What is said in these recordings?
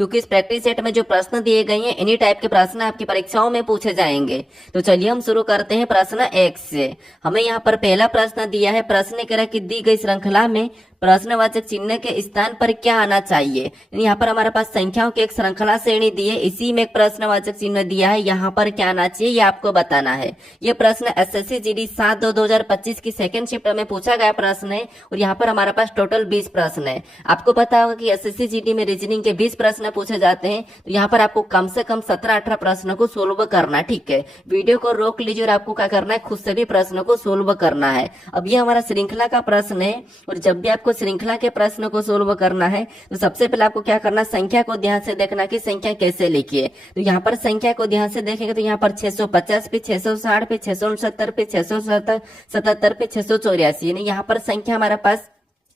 क्योंकि इस practice set में जो प्रश्न दिए गए हैं इन्हीं टाइप के प्रश्न आपकी परीक्षाओं में पूछे जाएंगे। तो चलिए हम शुरू करते हैं प्रश्न 1 से। हमें यहाँ पर पहला प्रश्न दिया है, प्रश्न कह रहा है कि दी गई श्रृंखला में प्रश्नवाचक चिन्ह के स्थान पर क्या आना चाहिए। यहाँ पर हमारे पास संख्याओं की एक श्रृंखला श्रेणी दी है, इसी में एक प्रश्नवाचक चिन्ह दिया है, यहाँ पर क्या आना चाहिए ये आपको बताना है। ये प्रश्न एसएससी जीडी 7/2/2025 की सेकंड शिफ्ट में पूछा गया प्रश्न है और यहाँ पर हमारे पास टोटल 20 प्रश्न है। आपको पता होगा कि एसएससी जीडी में रीजनिंग के 20 प्रश्न पूछे जाते हैं, तो यहाँ पर आपको कम से कम 17-18 प्रश्नों को सोल्व करना। ठीक है, वीडियो को रोक लीजिए और आपको क्या करना है, खुद से भी प्रश्नों को सोल्व करना है। अब ये हमारा श्रृंखला का प्रश्न है और जब भी आपको श्रृंखला के प्रश्न को सोल्व करना है तो सबसे पहले आपको क्या करना, संख्या को ध्यान से देखना कि संख्या कैसे लिखी है। तो यहाँ पर संख्या को ध्यान से देखेंगे तो यहाँ पर 650 पे, 660 पे, 669 पे, 677 पे, 684, यानी यहाँ पर संख्या हमारे पास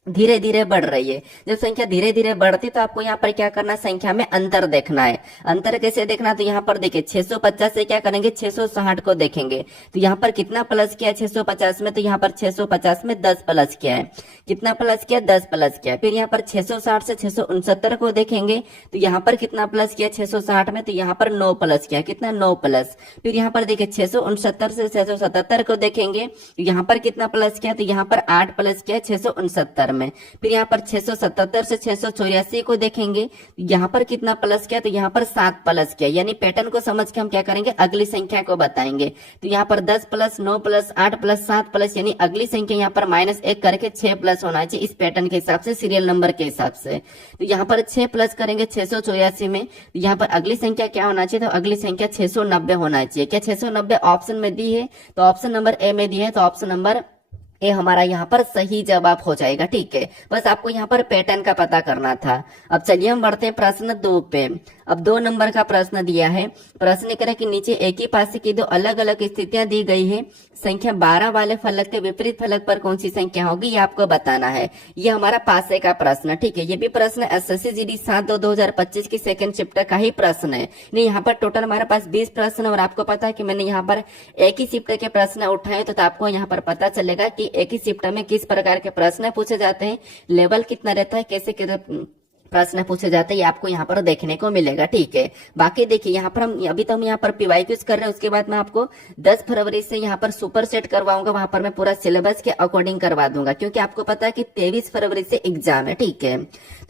धीरे धीरे बढ़ रही है। जब संख्या धीरे धीरे बढ़ती तो आपको यहाँ पर क्या करना, संख्या में अंतर देखना है। अंतर कैसे देखना, तो यहाँ पर देखिए 650 से क्या करेंगे, 660 को देखेंगे तो यहाँ पर कितना प्लस किया 650 में, तो यहाँ पर 650 में 10 प्लस किया है। कितना प्लस किया, 10 प्लस किया। फिर यहाँ पर 660 से 669 को देखेंगे तो यहाँ पर कितना प्लस किया 660 में, तो यहाँ पर 9 प्लस किया। कितना, 9 प्लस। फिर यहाँ पर देखिए 669 से 677 को देखेंगे तो यहाँ पर कितना प्लस किया, तो यहाँ पर 8 प्लस किया 669 में। फिर यहाँ पर 677 से 684 को देखेंगे यहाँ पर कितना प्लस किया, तो यहाँ पर 7 प्लस किया। यानी पैटर्न को समझ के हम क्या करेंगे, अगली संख्या को बताएंगे। तो यहाँ पर 10 प्लस 9 प्लस 8 प्लस 7 प्लस, यानी अगली संख्या यहाँ पर -1 करके 6 प्लस होना चाहिए इस पैटर्न के हिसाब से, सीरियल नंबर के हिसाब से। तो यहाँ पर 6 प्लस करेंगे 684 में, तो यहाँ पर अगली संख्या क्या होना चाहिए, तो अगली संख्या 690 होना चाहिए। क्या 690 ऑप्शन में दी है, तो ऑप्शन नंबर ए में दी है, तो ऑप्शन नंबर ये हमारा यहाँ पर सही जवाब हो जाएगा। ठीक है, बस आपको यहाँ पर पैटर्न का पता करना था। अब चलिए हम बढ़ते हैं प्रश्न 2 पे। अब 2 नंबर का प्रश्न दिया है, प्रश्न कह रहा है कि नीचे एक ही पासे की 2 अलग अलग स्थितियां दी गई है, संख्या 12 वाले फलक के विपरीत फलक पर कौन सी संख्या होगी ये आपको बताना है। ये हमारा पासे का प्रश्न। ठीक है, ये भी प्रश्न एसएससी जीडी 7/2/2025 की सेकंड शिफ्ट का ही प्रश्न है। नहीं, यहाँ पर टोटल हमारे पास 20 प्रश्न और आपको पता है कि मैंने यहाँ पर एक ही शिफ्ट के प्रश्न उठाए, तो आपको यहाँ पर पता चलेगा कि एक ही शिफ्ट में किस प्रकार के प्रश्न पूछे जाते हैं, लेवल कितना रहता है, कैसे प्रश्न पूछे जाते हैं, ये आपको यहाँ पर देखने को मिलेगा। ठीक है, बाकी देखिए यहाँ पर हम अभी तो हम यहाँ पर पीवाईक्यूज कर रहे हैं, उसके बाद मैं आपको 10 फरवरी से यहाँ पर सुपर सेट करवाऊंगा, वहां पर मैं पूरा सिलेबस के अकॉर्डिंग करवा दूंगा, क्योंकि आपको पता है कि 23 फरवरी से एग्जाम है। ठीक है,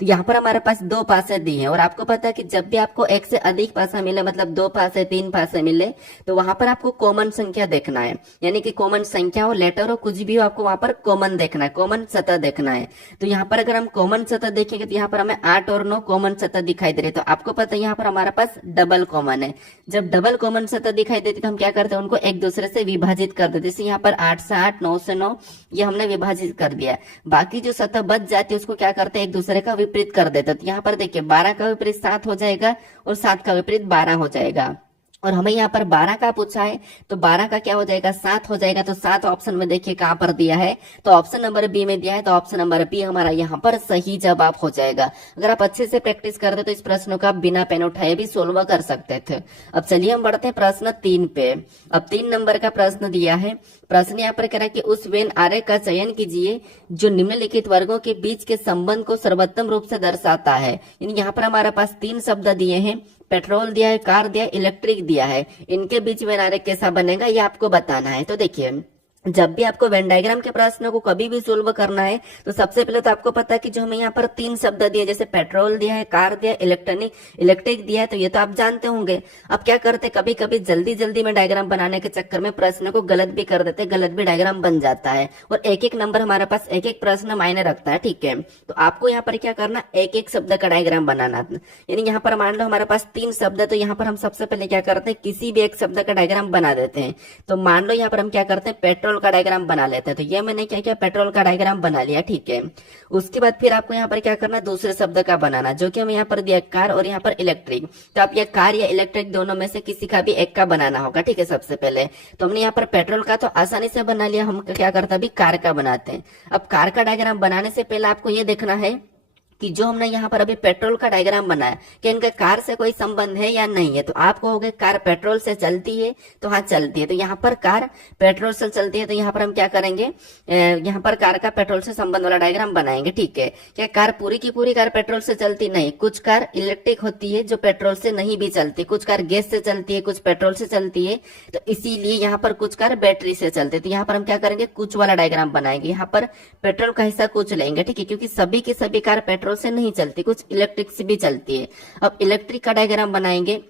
तो यहाँ पर हमारे पास 2 पासे दी है और आपको पता है कि जब भी आपको एक से अधिक पासा मिले, मतलब 2 पासे 3 पासे मिले, तो वहां पर आपको कॉमन संख्या देखना है। यानी कि कॉमन संख्या हो, लेटर हो, कुछ भी हो, आपको वहां पर कॉमन देखना है, कॉमन सतह देखना है। तो यहाँ पर अगर हम कॉमन सतह देखेंगे तो यहाँ पर हमें 8 और 9 कॉमन सतह दिखाई दे रही है। तो आपको पता है यहाँ पर हमारे पास डबल कॉमन है। जब डबल कॉमन सतह दिखाई देती तो हम क्या करते हैं, उनको एक दूसरे से विभाजित कर देते। जैसे यहाँ पर 8 से 8, 9 से 9, ये हमने विभाजित कर दिया। बाकी जो सतह बच जाती है उसको क्या करते हैं, एक दूसरे का विपरीत कर देते। तो यहाँ पर देखिए 12 का विपरीत 7 हो जाएगा और 7 का विपरीत 12 हो जाएगा। और हमें यहाँ पर 12 का पूछा है तो 12 का क्या हो जाएगा, 7 हो जाएगा। तो 7 ऑप्शन में देखिए कहाँ पर दिया है, तो ऑप्शन नंबर बी में दिया है, तो ऑप्शन नंबर बी हमारा यहाँ पर सही जवाब हो जाएगा। अगर आप अच्छे से प्रैक्टिस करते तो इस प्रश्न को आप बिना पेन उठाए भी सोल्व कर सकते थे। अब चलिए हम बढ़ते हैं प्रश्न 3 पे। अब 3 नंबर का प्रश्न दिया है, प्रश्न यहाँ पर कह रहा है कि उस वेन आरेख का चयन कीजिए जो निम्नलिखित वर्गों के बीच के संबंध को सर्वोत्तम रूप से दर्शाता है। यानी यहाँ पर हमारे पास 3 शब्द दिए हैं, पेट्रोल दिया है, कार दिया है, इलेक्ट्रिक दिया है। इनके बीच वेन आरेख कैसा बनेगा ये आपको बताना है। तो देखिए जब भी आपको वेन डायग्राम के प्रश्नों को कभी भी सोल्व करना है तो सबसे पहले तो आपको पता है कि जो हमें यहाँ पर 3 शब्द दिए, जैसे पेट्रोल दिया है, कार दिया है, इलेक्ट्रिक दिया है, तो ये तो आप जानते होंगे। अब क्या करते, कभी कभी जल्दी जल्दी में डायग्राम बनाने के चक्कर में प्रश्न को गलत भी कर देते, गलत भी डायग्राम बन जाता है और एक एक नंबर हमारे पास एक एक प्रश्न मायने रखता है। ठीक है, तो आपको यहाँ पर क्या करना, एक एक शब्द का डायग्राम बनाना। यानी यहाँ पर मान लो हमारे पास 3 शब्द है, तो यहाँ पर हम सबसे पहले क्या करते हैं, किसी भी एक शब्द का डायग्राम बना देते हैं। तो मान लो यहाँ पर हम क्या करते हैं, पेट्रोल का डायग्राम बना लेते हैं। तो ये मैंने क्या किया, पेट्रोल का डायग्राम बना लिया। ठीक है, उसके बाद फिर आपको यहाँ पर क्या करना, दूसरे शब्द का बनाना, जो कि हमें यहाँ पर दिया कार और यहाँ पर इलेक्ट्रिक। तो आप ये कार या इलेक्ट्रिक दोनों में से किसी का भी एक का बनाना होगा। ठीक है, सबसे पहले तो हमने यहाँ पर पेट्रोल का तो आसानी से बना लिया, हम क्या करते हैं अभी कार का बनाते हैं। अब कार का डायग्राम बनाने से पहले आपको ये देखना है कि जो हमने यहाँ पर अभी पेट्रोल का डायग्राम बनाया कि इनका कार से कोई संबंध है या नहीं है। तो आप कहोगे कार पेट्रोल से चलती है, तो हाँ चलती है। तो यहाँ पर कार पेट्रोल से चलती है, तो यहाँ पर हम क्या करेंगे, यहाँ पर कार का पेट्रोल से संबंध वाला डायग्राम बनाएंगे। ठीक है, क्या कार पूरी की पूरी कार पेट्रोल से चलती? नहीं, कुछ कार इलेक्ट्रिक होती है जो पेट्रोल से नहीं भी चलती, कुछ कार गैस से चलती है, कुछ पेट्रोल से चलती है। तो इसीलिए यहाँ पर कुछ कार बैटरी से चलती है। तो यहाँ पर हम क्या करेंगे, कुछ वाला डायग्राम बनाएंगे। यहाँ पर पेट्रोल का हिस्सा कुछ लेंगे। ठीक है, क्योंकि सभी की सभी कार पेट्रोल से नहीं चलती, कुछ इलेक्ट्रिक से भी चलती है। अब इलेक्ट्रिक का डायग्राम बनाएंगे।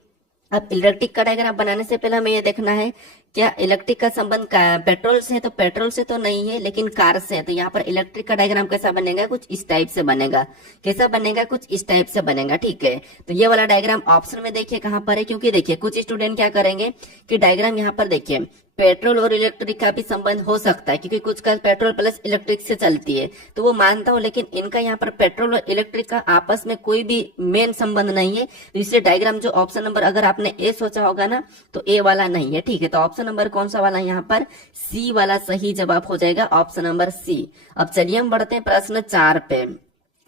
अब इलेक्ट्रिक का डायग्राम बनाने से पहले हमें ये देखना है क्या इलेक्ट्रिक का संबंध पेट्रोल से है, तो पेट्रोल से तो नहीं है लेकिन कार से है। तो यहाँ पर इलेक्ट्रिक का डायग्राम कैसा बनेगा, कुछ इस टाइप से बनेगा। कैसा बनेगा, कुछ इस टाइप से बनेगा। ठीक है, तो ये वाला डायग्राम ऑप्शन में देखिए कहाँ पर है, क्योंकि देखिए कुछ स्टूडेंट क्या करेंगे कि डायग्राम यहाँ पर देखिए पेट्रोल और इलेक्ट्रिक का भी संबंध हो सकता है, क्योंकि कुछ का पेट्रोल प्लस इलेक्ट्रिक से चलती है, तो वो मानता हूं, लेकिन इनका यहाँ पर पेट्रोल और इलेक्ट्रिक का आपस में कोई भी मेन संबंध नहीं है। तो इसलिए डायग्राम जो ऑप्शन नंबर अगर आपने ए सोचा होगा ना, तो ए वाला नहीं है। ठीक है, तो ऑप्शन नंबर कौन सा वाला है, यहाँ पर सी वाला सही जवाब हो जाएगा, ऑप्शन नंबर सी। अब चलिए हम बढ़ते हैं प्रश्न 4 पे।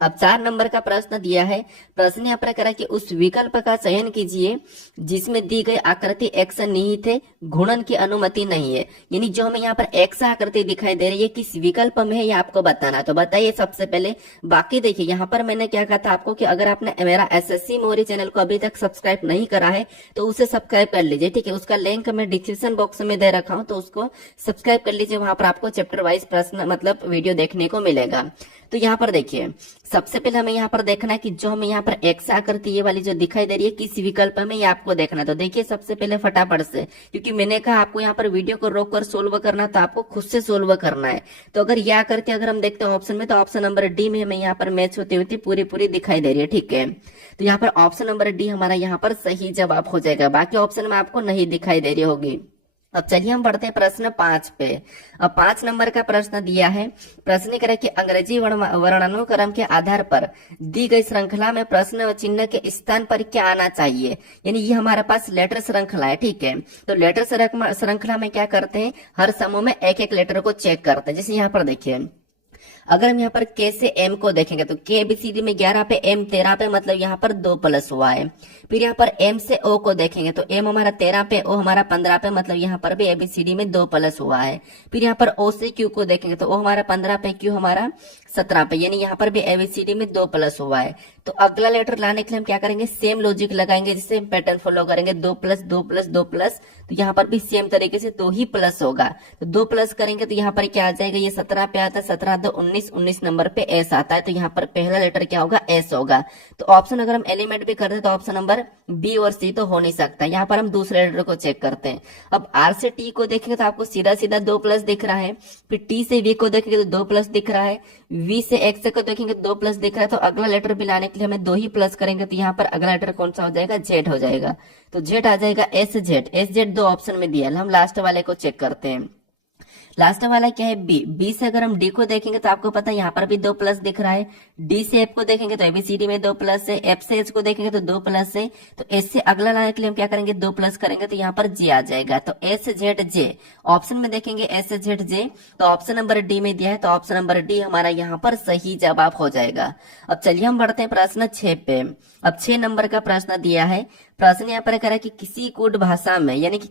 अब 4 नंबर का प्रश्न दिया है। प्रश्न यहाँ पर करा कि उस विकल्प का चयन कीजिए जिसमें दी गई आकृति एक्स निहित है, घूर्णन की अनुमति नहीं है। यानी जो हमें यहाँ पर एक्स आकृति दिखाई दे रही है किस विकल्प में है ये आपको बताना। तो बताइए सबसे पहले। बाकी देखिए यहाँ पर मैंने क्या कहा था आपको कि अगर आपने मेरा एसएससी मोरी चैनल को अभी तक सब्सक्राइब नहीं करा है तो उसे सब्सक्राइब कर लीजिए। ठीक है, उसका लिंक मैं डिस्क्रिप्शन बॉक्स में दे रखा हूँ, तो उसको सब्सक्राइब कर लीजिए। वहां पर आपको चैप्टर वाइज प्रश्न मतलब वीडियो देखने को मिलेगा। तो यहाँ पर देखिए सबसे पहले हमें यहाँ पर देखना है कि जो हमें यहाँ पर एक्स आकृति ये वाली जो दिखाई दे रही है किस विकल्प में, ये आपको देखना है। तो देखिए सबसे पहले फटाफट से, क्योंकि मैंने कहा आपको यहाँ पर वीडियो को रोक कर सोल्व करना, तो आपको खुद से सोल्व करना है। तो अगर यह आकृति अगर हम देखते हैं ऑप्शन में, तो ऑप्शन नंबर डी में हमें यहाँ पर मैच होती हुई पूरी दिखाई दे रही है। ठीक है, तो यहाँ पर ऑप्शन नंबर डी हमारा यहाँ पर सही जवाब हो जाएगा। बाकी ऑप्शन में आपको नहीं दिखाई दे रही होगी। अब चलिए हम बढ़ते हैं प्रश्न 5 पे। अब 5 नंबर का प्रश्न दिया है। प्रश्न करें कि अंग्रेजी वर्णानुक्रम के आधार पर दी गई श्रृंखला में प्रश्न चिन्ह के स्थान पर क्या आना चाहिए। यानी ये हमारे पास लेटर श्रृंखला है। ठीक है, तो लेटर श्रृंखला में क्या करते हैं, हर समूह में एक एक लेटर को चेक करते हैं। जैसे यहाँ पर देखिए अगर हम यहाँ पर के से एम को देखेंगे तो के एबीसीडी में 11 पे, एम 13 पे, मतलब यहाँ पर 2 प्लस हुआ है। फिर यहाँ पर एम से ओ को देखेंगे तो एम हमारा 13 पे, ओ हमारा 15 पे, मतलब यहाँ पर भी एबीसीडी में 2 प्लस हुआ है। फिर यहाँ पर ओ से क्यू को देखेंगे तो ओ हमारा 15 पे, क्यू हमारा 17 पे, यानी यहाँ पर भी एबीसीडी में 2 प्लस हुआ है। तो अगला लेटर लाने के लिए हम क्या करेंगे, सेम लॉजिक लगाएंगे, जिससे पैटर्न फॉलो करेंगे, 2 प्लस 2 प्लस 2 प्लस। तो यहाँ पर भी सेम तरीके से 2 ही प्लस होगा। तो 2 प्लस करेंगे तो यहाँ पर क्या आ जाएगा, ये 17 पे आता है, 17 2 19, 19 नंबर पे एस आता है। तो यहाँ पर पहला लेटर क्या होगा, एस होगा। तो ऑप्शन अगर हम एलिमेंट भी करते तो ऑप्शन नंबर बी और सी तो हो नहीं सकता। यहाँ पर हम दूसरे लेटर को चेक करते हैं। अब आर से टी को देखेंगे तो आपको सीधा सीधा 2 प्लस दिख रहा है। फिर टी से वी को देखेंगे तो 2 प्लस दिख रहा है। वी से एक्स को देखेंगे 2 प्लस दिख रहा है। तो अगला लेटर भी लाने के लिए हमें 2 ही प्लस करेंगे। तो यहाँ पर अगला लेटर कौन सा हो जाएगा, जेड हो जाएगा। तो जेड आ जाएगा S Z. S Z 2 option में दिया है। हम लास्ट वाले को चेक करते हैं। लास्ट वाला क्या है, बी। बी से अगर हम डी को देखेंगे तो आपको पता है यहाँ पर भी 2 प्लस दिख रहा है। डी से एफ को देखेंगे तो एबीसीडी में 2 प्लस है। एफ से एच को देखेंगे तो 2 प्लस है। तो एस से अगला लाने के लिए हम क्या करेंगे, 2 प्लस करेंगे तो यहाँ पर जे आ जाएगा। तो एस जेड जे ऑप्शन में देखेंगे, एस जेड जे। तो ऑप्शन नंबर डी में दिया है, तो ऑप्शन नंबर डी हमारा यहाँ पर सही जवाब हो जाएगा। अब चलिए हम बढ़ते हैं प्रश्न 6 पे। अब 6 नंबर का प्रश्न दिया है। प्रश्न यहाँ पर करा कि किसी कूट भाषा में, यानी कि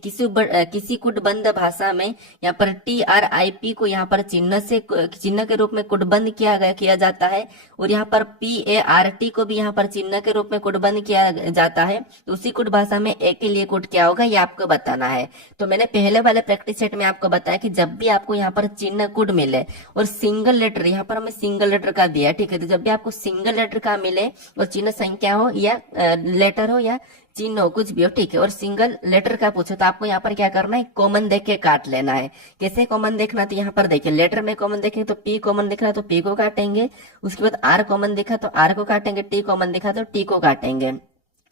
किसी कूटबंध भाषा में यहाँ पर TRIP को यहाँ पर चिन्ह के रूप में कूटबंध किया जाता है। और यहाँ पर PART को भी यहाँ पर चिन्ह के रूप में कूटबंध किया जाता है। तो उसी कूट भाषा में एक के लिए कूट क्या होगा, ये आपको बताना है। तो मैंने पहले वाले प्रैक्टिस सेट में आपको बताया कि जब भी आपको यहाँ पर चिन्ह कूट मिले और सिंगल लेटर, यहाँ पर हमें सिंगल लेटर का दिया है, ठीक है। तो जब भी आपको सिंगल लेटर का मिले और चिन्ह संख्या हो या लेटर हो या चिन्ह हो, कुछ भी हो, ठीक है, और सिंगल लेटर का पूछो तो आपको यहाँ पर क्या करना है, कॉमन देख के काट लेना है। कैसे कॉमन देखना, तो यहाँ पर देखिए लेटर में कॉमन देखेंगे तो पी कॉमन दिख रहा तो पी को काटेंगे। उसके बाद आर कॉमन दिखा तो आर को काटेंगे। टी कॉमन दिखा तो टी को काटेंगे।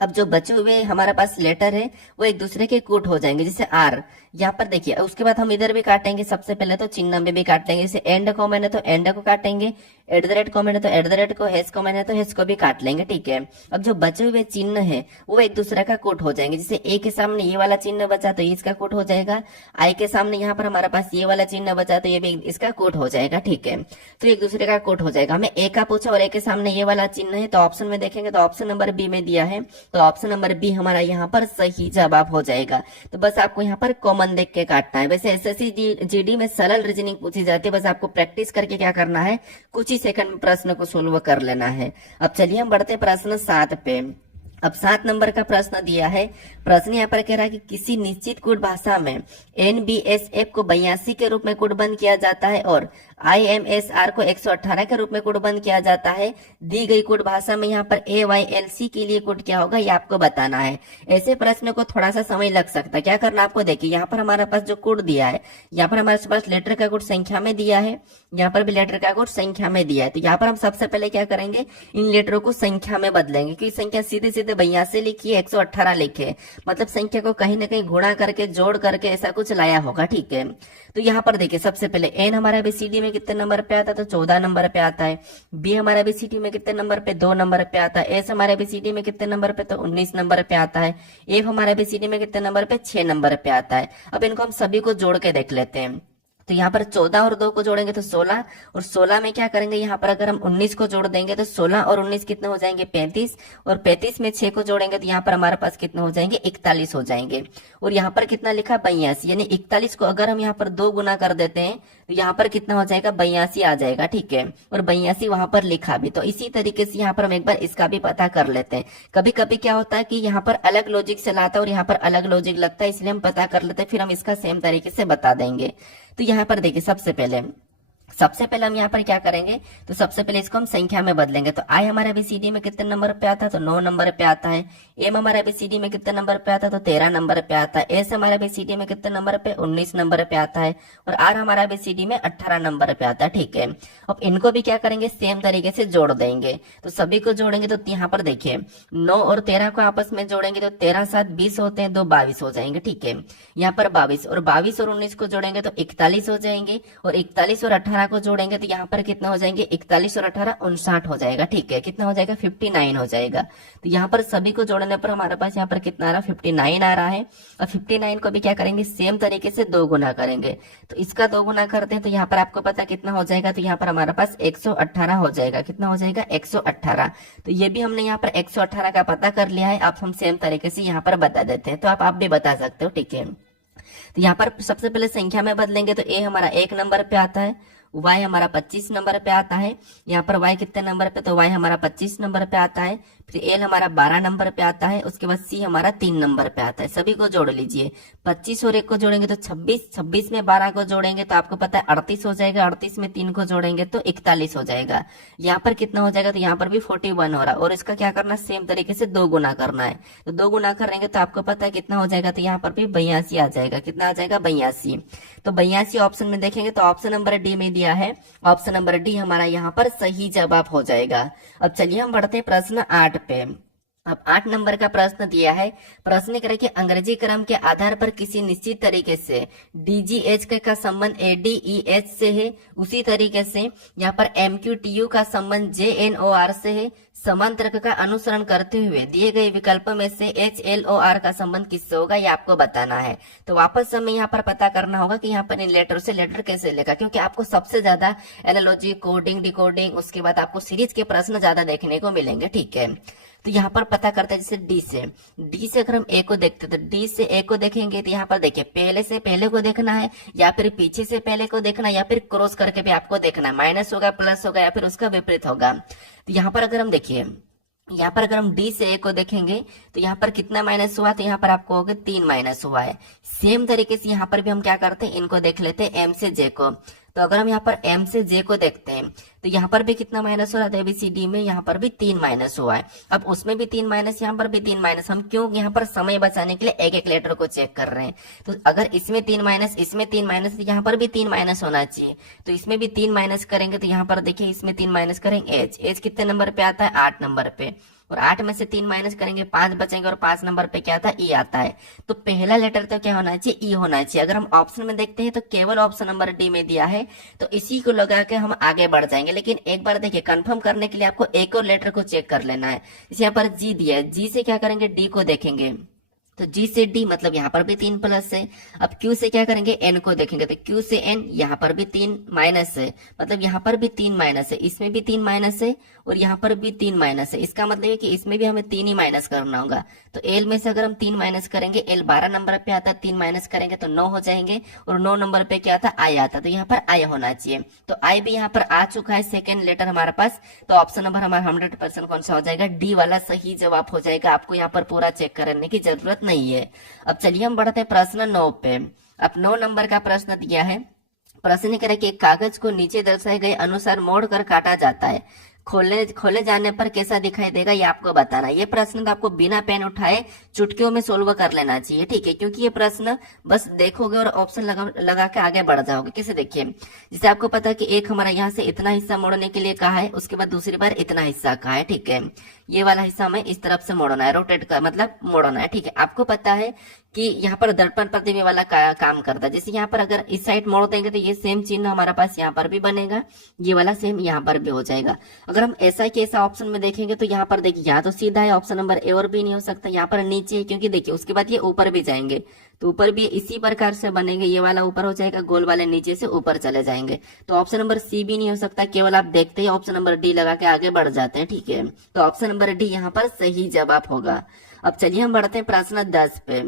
अब जो बचे हुए हमारे पास लेटर है वो एक दूसरे के कूट हो जाएंगे, जैसे आर। यहाँ पर देखिए, उसके बाद हम इधर भी काटेंगे, सबसे पहले तो चिन्ह में भी काट लेंगे, जैसे एंड कॉमन है तो एंड को काटेंगे, एट द रेट कॉमन है तो एट द रेट को, हैश कॉमन है तो हैश को भी काट लेंगे, ठीक है। अब जो बचे हुए चिन्ह है वो एक दूसरे का कोट हो जाएंगे, जैसे ए के सामने ये वाला चिन्ह बचा तो इसका कोट हो जाएगा, आई के सामने यहाँ पर हमारे पास ये वाला चिन्ह बचा तो ये भी इसका कोट हो जाएगा, ठीक है। तो एक दूसरे का कोट हो जाएगा। हमें ए का पूछा और ए के सामने ये वाला चिन्ह है, तो ऑप्शन में देखेंगे तो ऑप्शन नंबर बी में दिया है, तो ऑप्शन नंबर बी हमारा यहाँ पर सही जवाब हो जाएगा। तो बस आपको यहाँ पर कॉमन देख के काटना है। वैसे एसएससी जीडी में सरल रीजनिंग पूछी जाती है, बस आपको प्रैक्टिस करके क्या करना है, कुछ ही सेकंड में प्रश्न को सोल्व कर लेना है। अब चलिए हम बढ़ते प्रश्न 7 पे। अब 7 नंबर का प्रश्न दिया है। प्रश्न यहाँ पर कह रहा है कि किसी निश्चित कोड भाषा में NBSF को 82 के रूप में कोडबंद किया जाता है और IMSR को 118 के रूप में कोडबंद किया जाता है। दी गई कोड भाषा में यहाँ पर AYLC के लिए कोड क्या होगा, ये आपको बताना है। ऐसे प्रश्न को थोड़ा सा समय लग सकता है। क्या करना आपको, देखिए यहाँ पर हमारे पास जो कोड दिया है, यहाँ पर हमारे पास लेटर का कोड संख्या में दिया है, यहाँ पर भी लेटर का कोड संख्या में दिया है। तो यहाँ पर हम सबसे पहले क्या करेंगे, इन लेटरों को संख्या में बदलेंगे, क्योंकि संख्या सीधे सीधे 82 लिखी है, 118 लिखे, मतलब संख्या को कहीं ना कहीं गुणा करके जोड़ करके ऐसा कुछ लाया होगा, ठीक है। तो यहाँ पर देखिए, सबसे पहले एन हमारा बीसीडी में कितने नंबर पे आता है, तो 14 नंबर पे आता है। बी हमारा बीसीडी में कितने नंबर पे, 2 नंबर पे आता है। एस हमारे बीसीडी में कितने नंबर पे, तो 19 नंबर पे आता है। एफ हमारे बीसीडी में कितने नंबर पे, 6 नंबर पे आता है। अब इनको हम सभी को जोड़ के देख लेते हैं। तो यहाँ पर 14 और 2 को जोड़ेंगे तो 16, और 16 में क्या करेंगे, यहाँ पर अगर हम 19 को जोड़ देंगे तो 16 और 19 कितने हो जाएंगे, 35, और 35 में 6 को जोड़ेंगे तो यहाँ पर हमारे पास कितने हो जाएंगे, 41 हो जाएंगे। और यहाँ पर कितना लिखा, 82, यानी 41 को अगर हम यहाँ पर 2 गुना कर देते हैं तो यहाँ पर कितना हो जाएगा, 82 आ जाएगा, ठीक है। और 82 वहां पर लिखा भी। तो इसी तरीके से यहाँ पर हम एक बार इसका भी पता कर लेते हैं। कभी कभी क्या होता है कि यहाँ पर अलग लॉजिक से लाता है और यहाँ पर अलग लॉजिक लगता है, इसलिए हम पता कर लेते हैं, फिर हम इसका सेम तरीके से बता देंगे। तो यहाँ पर देखिए, सबसे पहले हम यहाँ पर क्या करेंगे, तो सबसे पहले इसको हम संख्या में बदलेंगे। तो आई हमारा बीसीडी में कितने नंबर पे आता है, तो 9 नंबर पे आता है। एम हमारा बीसीडी में कितने नंबर पे आता है, तो 13 नंबर पे आता है। एस हमारा बीसीडी में कितने नंबर पे, 19 नंबर पे आता है। और आर हमारा बीसीडी में 18 नंबर पे आता है, ठीक है। अब इनको भी क्या करेंगे, सेम तरीके से जोड़ देंगे। तो सभी को जोड़ेंगे तो यहाँ पर देखिए, 9 और 13 को आपस में जोड़ेंगे तो 13 7 20 होते हैं, 2 22 हो जाएंगे, ठीक है। यहाँ पर 22 और 19 को जोड़ेंगे तो 41 हो जाएंगे, और 41 और 18 को जोड़ेंगे तो यहाँ पर कितना हो जाएंगे, 41 और 18 59 हो जाएगा, ठीक है। कितना हो जाएगा, 59 हो जाएगा। तो यहाँ पर सभी को जोड़ने पर हमारे पास यहाँ पर कितना आ रहा है, 59 आ रहा है। और 59 को भी क्या करेंगे, सेम तरीके से 2 गुना करेंगे। तो इसका 2 गुना करते हैं तो यहाँ पर आपको पता कितना हो जाएगा, तो यहाँ पर हमारे पास 118 हो जाएगा। कितना हो जाएगा, 118। तो ये भी हमने यहाँ पर 118 का पता कर लिया है। अब हम सेम तरीके से यहाँ पर बता देते हैं, तो आप भी बता सकते हो, ठीक है। तो यहाँ पर सबसे पहले संख्या में बदलेंगे तो ए हमारा 1 नंबर पे आता है, y हमारा 25 नंबर पे आता है। यहाँ पर y कितने नंबर पे, तो y हमारा 25 नंबर पे आता है। फिर l हमारा 12 नंबर पे आता है। उसके बाद c हमारा 3 नंबर पे आता है। सभी को जोड़ लीजिए, 25 और 1 को जोड़ेंगे तो 26, 26 में 12 को जोड़ेंगे तो आपको पता है 38 हो जाएगा, 38 में 3 को जोड़ेंगे तो 41 हो जाएगा। यहाँ पर कितना हो जाएगा, तो यहाँ पर भी 41 हो रहा है। और इसका क्या करना, सेम तरीके से 2 गुना करना है। तो 2 गुना करेंगे तो आपको पता है कितना हो जाएगा, तो यहाँ पर भी 82 आ जाएगा। कितना आ जाएगा, 82। तो 82 ऑप्शन में देखेंगे तो ऑप्शन नंबर डी में दिया है, ऑप्शन नंबर डी हमारा यहाँ पर सही जवाब हो जाएगा। अब चलिए हम बढ़ते हैं प्रश्न 8 पे। अब 8 नंबर का प्रश्न दिया है। प्रश्न करें कि अंग्रेजी क्रम के आधार पर किसी निश्चित तरीके से DGH का संबंध ADEH से है, उसी तरीके से यहाँ पर MQTU का संबंध JNOR से है। समान तर्क का अनुसरण करते हुए दिए गए विकल्पों में से HLOR का संबंध किससे होगा, ये आपको बताना है। तो वापस हमें यहाँ पर पता करना होगा कि यहाँ पर इन लेटर से लेटर कैसे लेगा, क्योंकि आपको सबसे ज्यादा एनालॉजी, कोडिंग, डिकोडिंग, उसके बाद आपको सीरीज के प्रश्न ज्यादा देखने को मिलेंगे, ठीक है। तो यहाँ पर पता करते हैं, जैसे डी से अगर हम ए को देखते हैं तो डी से ए को देखेंगे तो यहाँ पर देखिए, पहले से पहले को देखना है या फिर पीछे से पहले को देखना है या फिर क्रॉस करके भी आपको देखना है, माइनस होगा, प्लस होगा या फिर उसका विपरीत होगा। तो यहाँ पर अगर हम देखिए, यहाँ पर अगर हम डी से ए को देखेंगे तो यहाँ पर कितना माइनस हुआ, तो यहाँ पर आपको होगा 3 माइनस हुआ है। सेम तरीके से यहाँ पर भी हम क्या करते हैं, इनको देख लेते हैं एम से जे को। तो अगर हम यहाँ पर एम से जे को देखते हैं तो यहाँ पर भी कितना माइनस हो रहा था, एबीसीडी में यहाँ पर भी 3 माइनस हुआ है। अब उसमें भी 3 माइनस, यहाँ पर भी 3 माइनस। हम क्यों, यहाँ पर समय बचाने के लिए एक एक लेटर को चेक कर रहे हैं। तो अगर इसमें 3 माइनस, इसमें 3 माइनस, यहाँ पर भी 3 माइनस होना चाहिए। तो इसमें भी 3 माइनस करेंगे तो यहाँ पर देखिए, इसमें 3 माइनस करेंगे, एच कितने नंबर पे आता है, 8 नंबर पे। और 8 में से 3 माइनस करेंगे 5 बचेंगे और 5 नंबर पे क्या था, ई आता है। तो पहला लेटर तो क्या होना चाहिए, ई होना चाहिए। अगर हम ऑप्शन में देखते हैं तो केवल ऑप्शन नंबर डी में दिया है, तो इसी को लगा के हम आगे बढ़ जाएंगे। लेकिन एक बार देखिए, कंफर्म करने के लिए आपको एक और लेटर को चेक कर लेना है। जैसे यहाँ पर जी दिया है, जी से क्या करेंगे, डी को देखेंगे, तो जी से डी मतलब यहाँ पर भी 3 प्लस है। अब क्यू से क्या करेंगे, एन को देखेंगे, तो क्यू से एन यहाँ पर भी 3 माइनस है, मतलब यहाँ पर भी 3 माइनस है, इसमें भी 3 माइनस है और यहाँ पर भी 3 माइनस है। इसका मतलब है कि इसमें भी हमें 3 ही माइनस करना होगा। तो एल में से अगर हम 3 माइनस करेंगे, एल 12 नंबर पे आता है, 3 माइनस करेंगे तो 9 हो जाएंगे और 9 नंबर पे क्या था, आई आता, तो यहाँ पर आई होना चाहिए। तो आई भी यहाँ पर आ चुका है, सेकेंड लेटर हमारे पास। तो ऑप्शन नंबर हमारा 100% कौन सा हो जाएगा, डी वाला सही जवाब हो जाएगा। आपको यहाँ पर पूरा चेक करने की जरूरत नहीं है। अब चलिए हम बढ़ते हैं प्रश्न 9 पे। अब 9 नंबर का प्रश्न दिया है। प्रश्न कह रहा है कि एक कागज को नीचे दर्शाए गए अनुसार मोड़कर काटा जाता है, खोले जाने पर कैसा दिखाई देगा, ये आपको बताना है। ये प्रश्न तो आपको बिना पेन उठाए चुटकियों में सोल्व कर लेना चाहिए, ठीक है, क्योंकि ये प्रश्न बस देखोगे और ऑप्शन लगा के आगे बढ़ जाओगे। कैसे, देखिए, जैसे आपको पता है कि एक हमारा यहाँ से इतना हिस्सा मोड़ने के लिए कहा है, उसके बाद दूसरी बार इतना हिस्सा कहा है, ठीक है। ये वाला हिस्सा हमें इस तरफ से मोड़ना है, रोटेट का मतलब मोड़ना है, ठीक है। आपको पता है कि यहाँ पर दर्पण प्रतिबिंब वाला काम करता है। जैसे यहाँ पर अगर इस साइड मोड़ देंगे तो ये सेम चिन्ह हमारे पास यहाँ पर भी बनेगा, ये वाला सेम यहाँ पर भी हो जाएगा। अगर हम ऐसा के ऐसा ऑप्शन में देखेंगे तो यहाँ पर देखिए, यहाँ तो सीधा है ऑप्शन नंबर ए और बी नहीं हो सकता, यहाँ पर नीचे है, क्योंकि देखिए उसके बाद ये ऊपर भी जाएंगे तो ऊपर भी इसी प्रकार से बनेंगे, ये वाला ऊपर हो जाएगा, गोल वाले नीचे से ऊपर चले जाएंगे। तो ऑप्शन नंबर सी भी नहीं हो सकता, केवल आप देखते ही ऑप्शन नंबर डी लगा के आगे बढ़ जाते हैं, ठीक है। तो ऑप्शन नंबर डी यहाँ पर सही जवाब होगा। अब चलिए हम बढ़ते हैं प्रश्न 10 पे।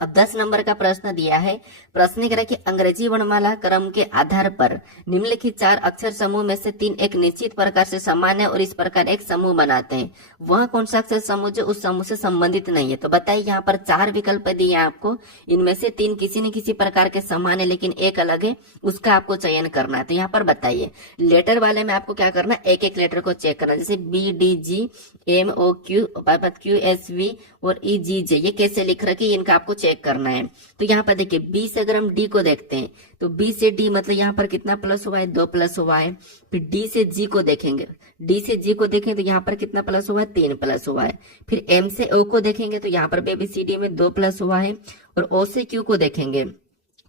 अब 10 नंबर का प्रश्न दिया है। प्रश्न कह रहा है कि अंग्रेजी वर्णमाला क्रम के आधार पर निम्नलिखित 4 अक्षर समूह में से 3 एक निश्चित प्रकार से समान है और इस प्रकार एक समूह बनाते हैं। वह कौन सा अक्षर समूह जो उस समूह से संबंधित नहीं है। तो बताइए, यहाँ पर 4 विकल्प दिए हैं आपको, इनमें से 3 किसी न किसी प्रकार के समान है लेकिन एक अलग है, उसका आपको चयन करना है। तो यहाँ पर बताइए, लेटर वाले में आपको क्या करना है, एक एक लेटर को चेक करना है। जैसे B D G M O Q S V और ई जी जे, ये कैसे लिख रखे, इनका आपको चेक करना है। तो यहाँ पर देखिए, बी से अगर हम डी को देखते हैं तो बी से डी मतलब यहाँ पर कितना प्लस हुआ है, 2 प्लस हुआ है। फिर डी से जी को देखेंगे, डी से जी को देखें तो यहाँ पर कितना प्लस हुआ है, 3 प्लस हुआ है। फिर एम से ओ को देखेंगे तो यहाँ पर ABCD में 2 प्लस हुआ है। और ओ से क्यू को देखेंगे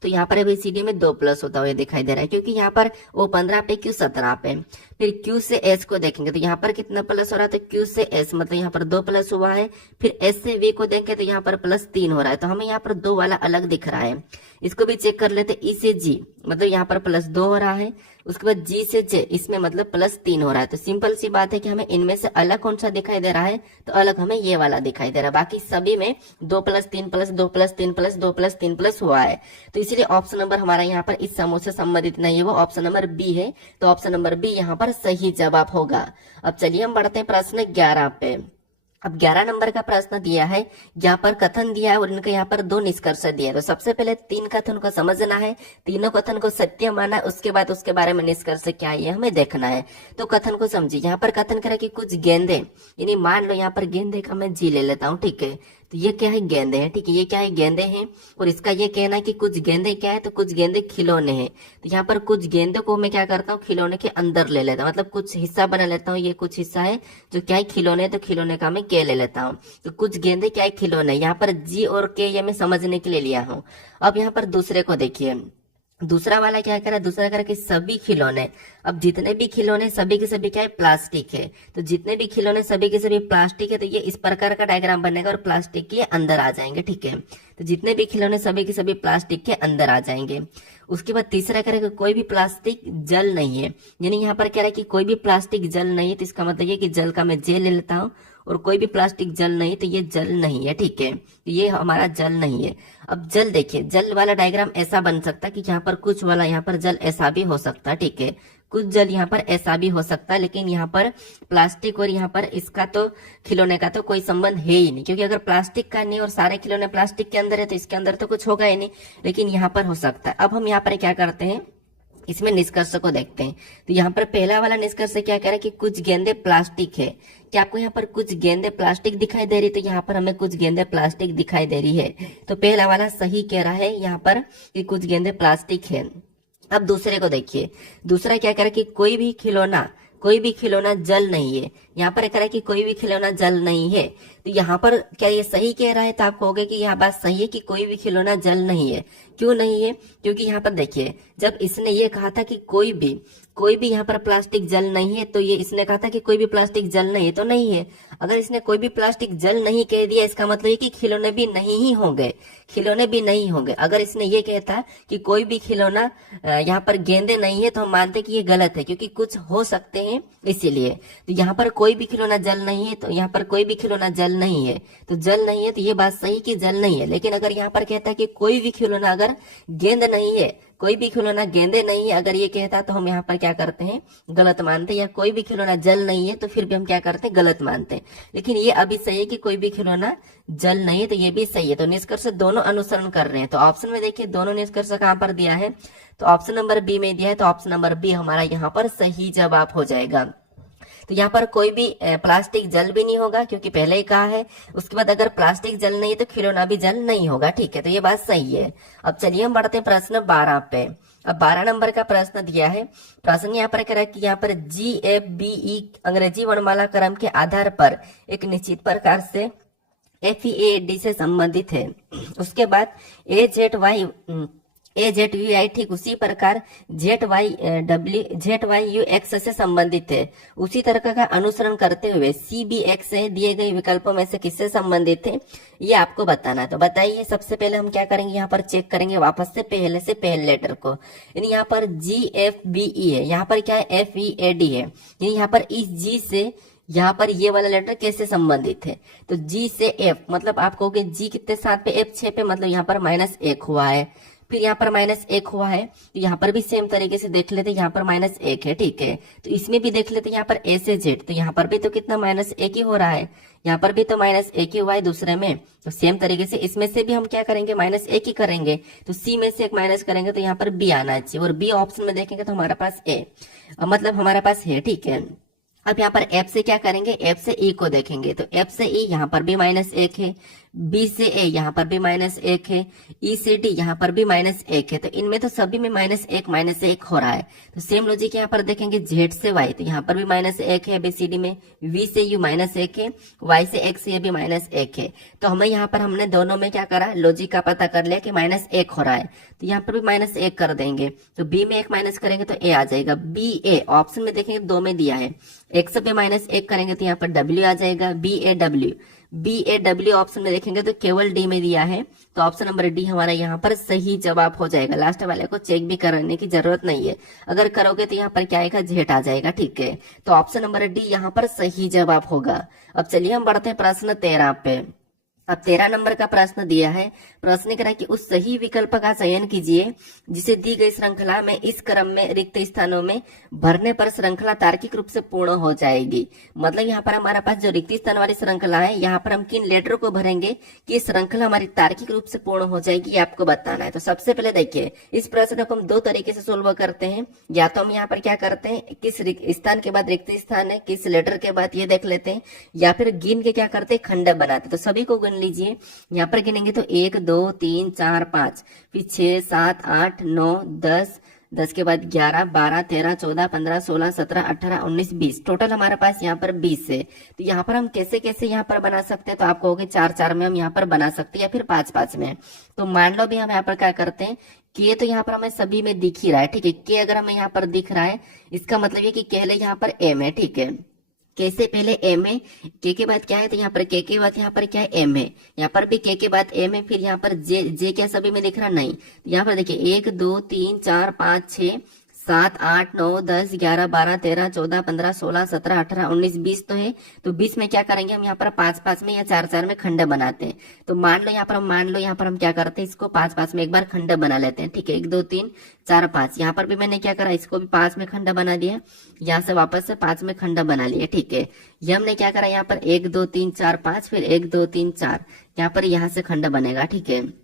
तो यहाँ पर ABCD में 2 प्लस होता हुआ दिखाई दे रहा है, क्योंकि यहाँ पर O 15 पे Q 17 पे। फिर Q से S को देखेंगे तो यहाँ पर कितना प्लस हो रहा है, तो Q से S मतलब यहाँ पर 2 प्लस हुआ है। फिर S से V को देखें तो यहाँ पर +3 हो रहा है, तो हमें यहाँ पर 2 वाला अलग दिख रहा है। इसको भी चेक कर लेते। E से G मतलब यहाँ पर +2 हो रहा है। उसके बाद G से J इसमें मतलब +3 हो रहा है। तो सिंपल सी बात है कि हमें इनमें से अलग कौन सा दिखाई दे रहा है, तो अलग हमें ये वाला दिखाई दे रहा है। बाकी सभी में 2 + 3 + 2 + 3 + 2 + 3 + हुआ है। तो इसलिए ऑप्शन नंबर हमारा यहाँ पर इस समूह से संबंधित नहीं है, वो ऑप्शन नंबर बी है। तो ऑप्शन नंबर बी यहाँ पर सही जवाब होगा। अब चलिए हम बढ़ते हैं प्रश्न 11 पे। अब 11 नंबर का प्रश्न दिया है, यहाँ पर कथन दिया है और इनका यहाँ पर 2 निष्कर्ष दिया है। तो सबसे पहले 3 कथन को समझना है, तीनों कथन को सत्य माना है, उसके बाद उसके बारे में निष्कर्ष क्या है ये हमें देखना है। तो कथन को समझिए। यहाँ पर कथन करा कि कुछ गेंदे, यानी मान लो यहाँ पर गेंदे का मैं जी ले लेता हूँ, ठीक है। तो ये क्या है, गेंदे हैं, ठीक है, ये क्या है, गेंदे हैं। और इसका ये कहना है कि कुछ गेंदे क्या है, तो कुछ गेंदे खिलौने हैं। तो यहाँ पर कुछ गेंदे को मैं क्या करता हूँ, खिलौने के अंदर ले लेता हूँ, मतलब कुछ हिस्सा बना लेता हूँ। ये कुछ हिस्सा है जो क्या है, खिलौने, तो खिलौने का मैं के ले लेता हूँ। तो कुछ गेंदे क्या है, खिलौने। यहाँ पर जी और के ये मैं समझने के लिए लिया हूँ। अब यहाँ पर दूसरे को देखिए, दूसरा वाला क्या करा, दूसरा करा कि सभी खिलौने। अब जितने भी खिलौने सभी के सभी क्या है, प्लास्टिक है। तो जितने भी खिलौने सभी के सभी प्लास्टिक है, तो ये इस प्रकार का डायग्राम बनेगा और प्लास्टिक के अंदर आ जाएंगे, ठीक है। तो जितने भी खिलौने सभी के सभी प्लास्टिक के अंदर आ जाएंगे। उसके बाद तीसरा करेगा कोई भी प्लास्टिक जल नहीं है, यानी यहाँ पर कह रहा है कि कोई भी प्लास्टिक जल नहीं है। तो इसका मतलब ये कि जल का मैं जे ले लेता हूँ और कोई भी प्लास्टिक जल नहीं, तो ये जल नहीं है, ठीक है। तो ये हमारा जल नहीं है। अब जल देखिए, जल वाला डायग्राम ऐसा बन सकता है कि यहाँ पर कुछ वाला यहाँ पर जल ऐसा भी हो सकता है, ठीक है। कुछ जल यहाँ पर ऐसा भी हो सकता है, लेकिन यहाँ पर प्लास्टिक और यहाँ पर इसका तो खिलौने का तो कोई संबंध है ही नहीं, क्योंकि अगर प्लास्टिक का नहीं और सारे खिलौने प्लास्टिक के अंदर है तो इसके अंदर तो कुछ होगा ही नहीं, लेकिन यहाँ पर हो सकता है। अब हम यहाँ पर क्या करते हैं, इसमें निष्कर्ष को देखते हैं। तो यहाँ पर पहला वाला निष्कर्ष क्या कह रहा है कि कुछ गेंदे प्लास्टिक है। क्या आपको यहाँ पर कुछ गेंदे प्लास्टिक दिखाई दे रही, तो यहाँ पर हमें कुछ गेंदे प्लास्टिक दिखाई दे रही है। तो पहला वाला सही कह रहा है यहाँ पर कि कुछ गेंदे प्लास्टिक है। अब दूसरे को देखिए, दूसरा क्या कह रहा है कि कोई भी खिलौना कोई भी खिलौना जल नहीं है। यहाँ पर कह रहा है कि कोई भी खिलौना जल नहीं है, तो यहाँ पर क्या ये सही कह रहा है? तो आप कहोगे कि यह बात सही है कि कोई भी खिलौना जल नहीं है। क्यों नहीं है? क्योंकि यहाँ पर देखिए, जब इसने ये कहा था कि कोई भी यहाँ पर प्लास्टिक जल नहीं है, तो ये इसने कहा था कि कोई भी प्लास्टिक जल नहीं है, तो नहीं है। अगर इसने कोई भी प्लास्टिक जल नहीं कह दिया, इसका मतलब है कि खिलौने भी नहीं ही होंगे, खिलौने भी नहीं होंगे। अगर इसने ये कहता कि कोई भी खिलौना यहाँ पर गेंदे नहीं है, तो हम मानते कि ये गलत है, क्योंकि कुछ हो सकते हैं इसीलिए। तो यहाँ पर कोई भी खिलौना जल नहीं है, तो यहाँ पर कोई भी खिलौना जल नहीं है, तो जल नहीं है, तो ये बात सही कि जल नहीं है। लेकिन अगर यहाँ पर कहता है कि कोई भी खिलौना अगर गेंद नहीं है, कोई भी खिलौना गेंदे नहीं है, अगर ये कहता तो हम यहाँ पर क्या करते हैं? गलत मानते हैं। या कोई भी खिलौना जल नहीं है, तो फिर भी हम क्या करते हैं? गलत मानते हैं। लेकिन ये अभी सही है कि कोई भी खिलौना जल नहीं है, तो ये भी सही है। तो निष्कर्ष दोनों अनुसरण कर रहे हैं। तो ऑप्शन में देखिए दोनों निष्कर्ष कहाँ पर दिया है, तो ऑप्शन नंबर बी में दिया है, तो ऑप्शन नंबर बी हमारा यहाँ पर सही जवाब हो जाएगा। तो यहाँ पर कोई भी प्लास्टिक जल भी नहीं होगा, क्योंकि पहले ही कहा है। उसके बाद अगर प्लास्टिक जल नहीं है, तो खिलौना भी जल नहीं होगा। ठीक है, तो ये बात सही है। अब चलिए हम बढ़ते हैं प्रश्न 12 पे। अब 12 नंबर का प्रश्न दिया है। प्रश्न यहाँ पर कह रहा है कि यहाँ पर GFBE अंग्रेजी वर्णमाला क्रम के आधार पर एक निश्चित प्रकार से FEAD से संबंधित है। उसके बाद AZUI ठीक उसी प्रकार ZYUX से संबंधित है। उसी तरह का अनुसरण करते हुए CBX से दिए गए विकल्पों में से किससे संबंधित है, ये आपको बताना है। तो बताइए, सबसे पहले हम क्या करेंगे? यहाँ पर चेक करेंगे वापस से पहले लेटर को। यानी यहाँ पर GFBE है, यहाँ पर क्या है? FEAD है। यानी यहाँ पर इस G से यहाँ पर ये वाला लेटर कैसे संबंधित है? तो G से F, मतलब आप कहोगे G कितने साथ पे, F 6 पे, मतलब यहाँ पर -1 हुआ है। फिर यहाँ पर -1 हुआ है, तो यहाँ पर भी सेम तरीके से देख लेते, यहाँ पर -1 है। ठीक है, तो इसमें भी देख लेते, यहाँ पर A से Z, तो यहाँ पर भी तो कितना -1 ही हो रहा है, यहाँ पर भी तो -1 ही हुआ है दूसरे में। तो सेम तरीके से इसमें से भी हम क्या करेंगे? -1 ही करेंगे। तो C में से एक माइनस करेंगे, तो यहाँ पर B आना चाहिए, और B ऑप्शन में देखेंगे तो हमारे पास A, मतलब हमारे पास है। ठीक है, अब यहाँ पर F से क्या करेंगे? F से E को देखेंगे, तो F से E यहाँ पर भी -1 है, B से A यहाँ पर भी -1 है, E से D यहाँ पर भी -1 है। तो इनमें तो सभी में -1 हो रहा है। तो सेम लॉजिक यहाँ पर देखेंगे Z से Y, तो यहाँ पर भी -1 है ABCD में, V से U -1 है, Y से X ये भी -1 है। तो हमें यहाँ पर हमने दोनों में क्या करा? लॉजिक का पता कर लिया कि -1 हो रहा है, तो यहाँ पर भी -1 कर देंगे। तो B में 1 माइनस करेंगे तो A आ जाएगा। BA ऑप्शन में देखेंगे 2 में दिया है, X पे -1 करेंगे तो यहाँ पर W आ जाएगा। BAW ऑप्शन में देखेंगे तो केवल D में दिया है, तो ऑप्शन नंबर D हमारा यहाँ पर सही जवाब हो जाएगा। लास्ट वाले को चेक भी करने की जरूरत नहीं है, अगर करोगे तो यहाँ पर क्या आएगा? Z आ जाएगा। ठीक है, तो ऑप्शन नंबर D यहाँ पर सही जवाब होगा। अब चलिए हम बढ़ते हैं प्रश्न 13 पे। अब 13 नंबर का प्रश्न दिया है। प्रश्न कह रहा है कि उस सही विकल्प का चयन कीजिए जिसे दी गई श्रृंखला में इस क्रम में रिक्त स्थानों में भरने पर श्रृंखला तार्किक रूप से पूर्ण हो जाएगी। मतलब यहाँ पर हमारे पास जो रिक्त स्थान वाली श्रृंखला है, यहाँ पर हम किन लेटर को भरेंगे कि श्रृंखला हमारी तार्किक रूप से पूर्ण हो जाएगी, ये आपको बताना है। तो सबसे पहले देखिए, इस प्रश्न को हम 2 तरीके से सोल्व करते हैं। या तो हम यहाँ पर क्या करते हैं, किस स्थान के बाद रिक्त स्थान है, किस लेटर के बाद, ये देख लेते हैं। या फिर गिन के क्या करते हैं? खंड बनाते। तो सभी को गिन लीजिए। यहाँ पर गिनेंगे तो 1 2 3 4 5, फिर 6 7 8 9 10, 10 के बाद 11 12 13 14 15 16 17 18 19 20, टोटल हमारे पास यहाँ पर 20 है। तो यहाँ पर हम कैसे कैसे यहाँ पर बना सकते हैं? तो आप कहोगे 4 4 में हम यहाँ पर बना सकते हैं, या फिर 5 5 में। तो मान लो भी हम यहाँ पर क्या करते हैं, के तो यहाँ पर हमें सभी में दिख ही रहा है। ठीक है, के अगर हमें यहाँ पर दिख रहा है, इसका मतलब ये कि पहले यहाँ पर एम है। ठीक है, के से पहले एम है, के बाद क्या है? तो यहाँ पर के बाद यहाँ पर क्या है? एम है। यहाँ पर भी के बाद एम है। फिर यहाँ पर जे क्या सभी में दिख रहा? नहीं। यहाँ पर देखिए 1 2 3 4 5 6 7 8 9 10 11 12 13 14 15 16 17 18 19 20 तो है। तो 20 में क्या करेंगे हम? यहाँ पर 5 5 में या 4 4 में खंड बनाते हैं। तो मान लो यहाँ पर हम क्या करते हैं, इसको 5 5 में एक बार खंड बना लेते हैं। ठीक है, 1 2 3 4 5। यहाँ पर भी मैंने क्या करा, इसको भी 5 में खंड बना दिया, यहाँ से वापस से 5 में खंड बना लिया। ठीक है, ये हमने क्या करा, यहाँ पर 1 2 3 4 5, फिर 1 2 3 4, यहाँ पर यहाँ से खंड बनेगा। ठीक है,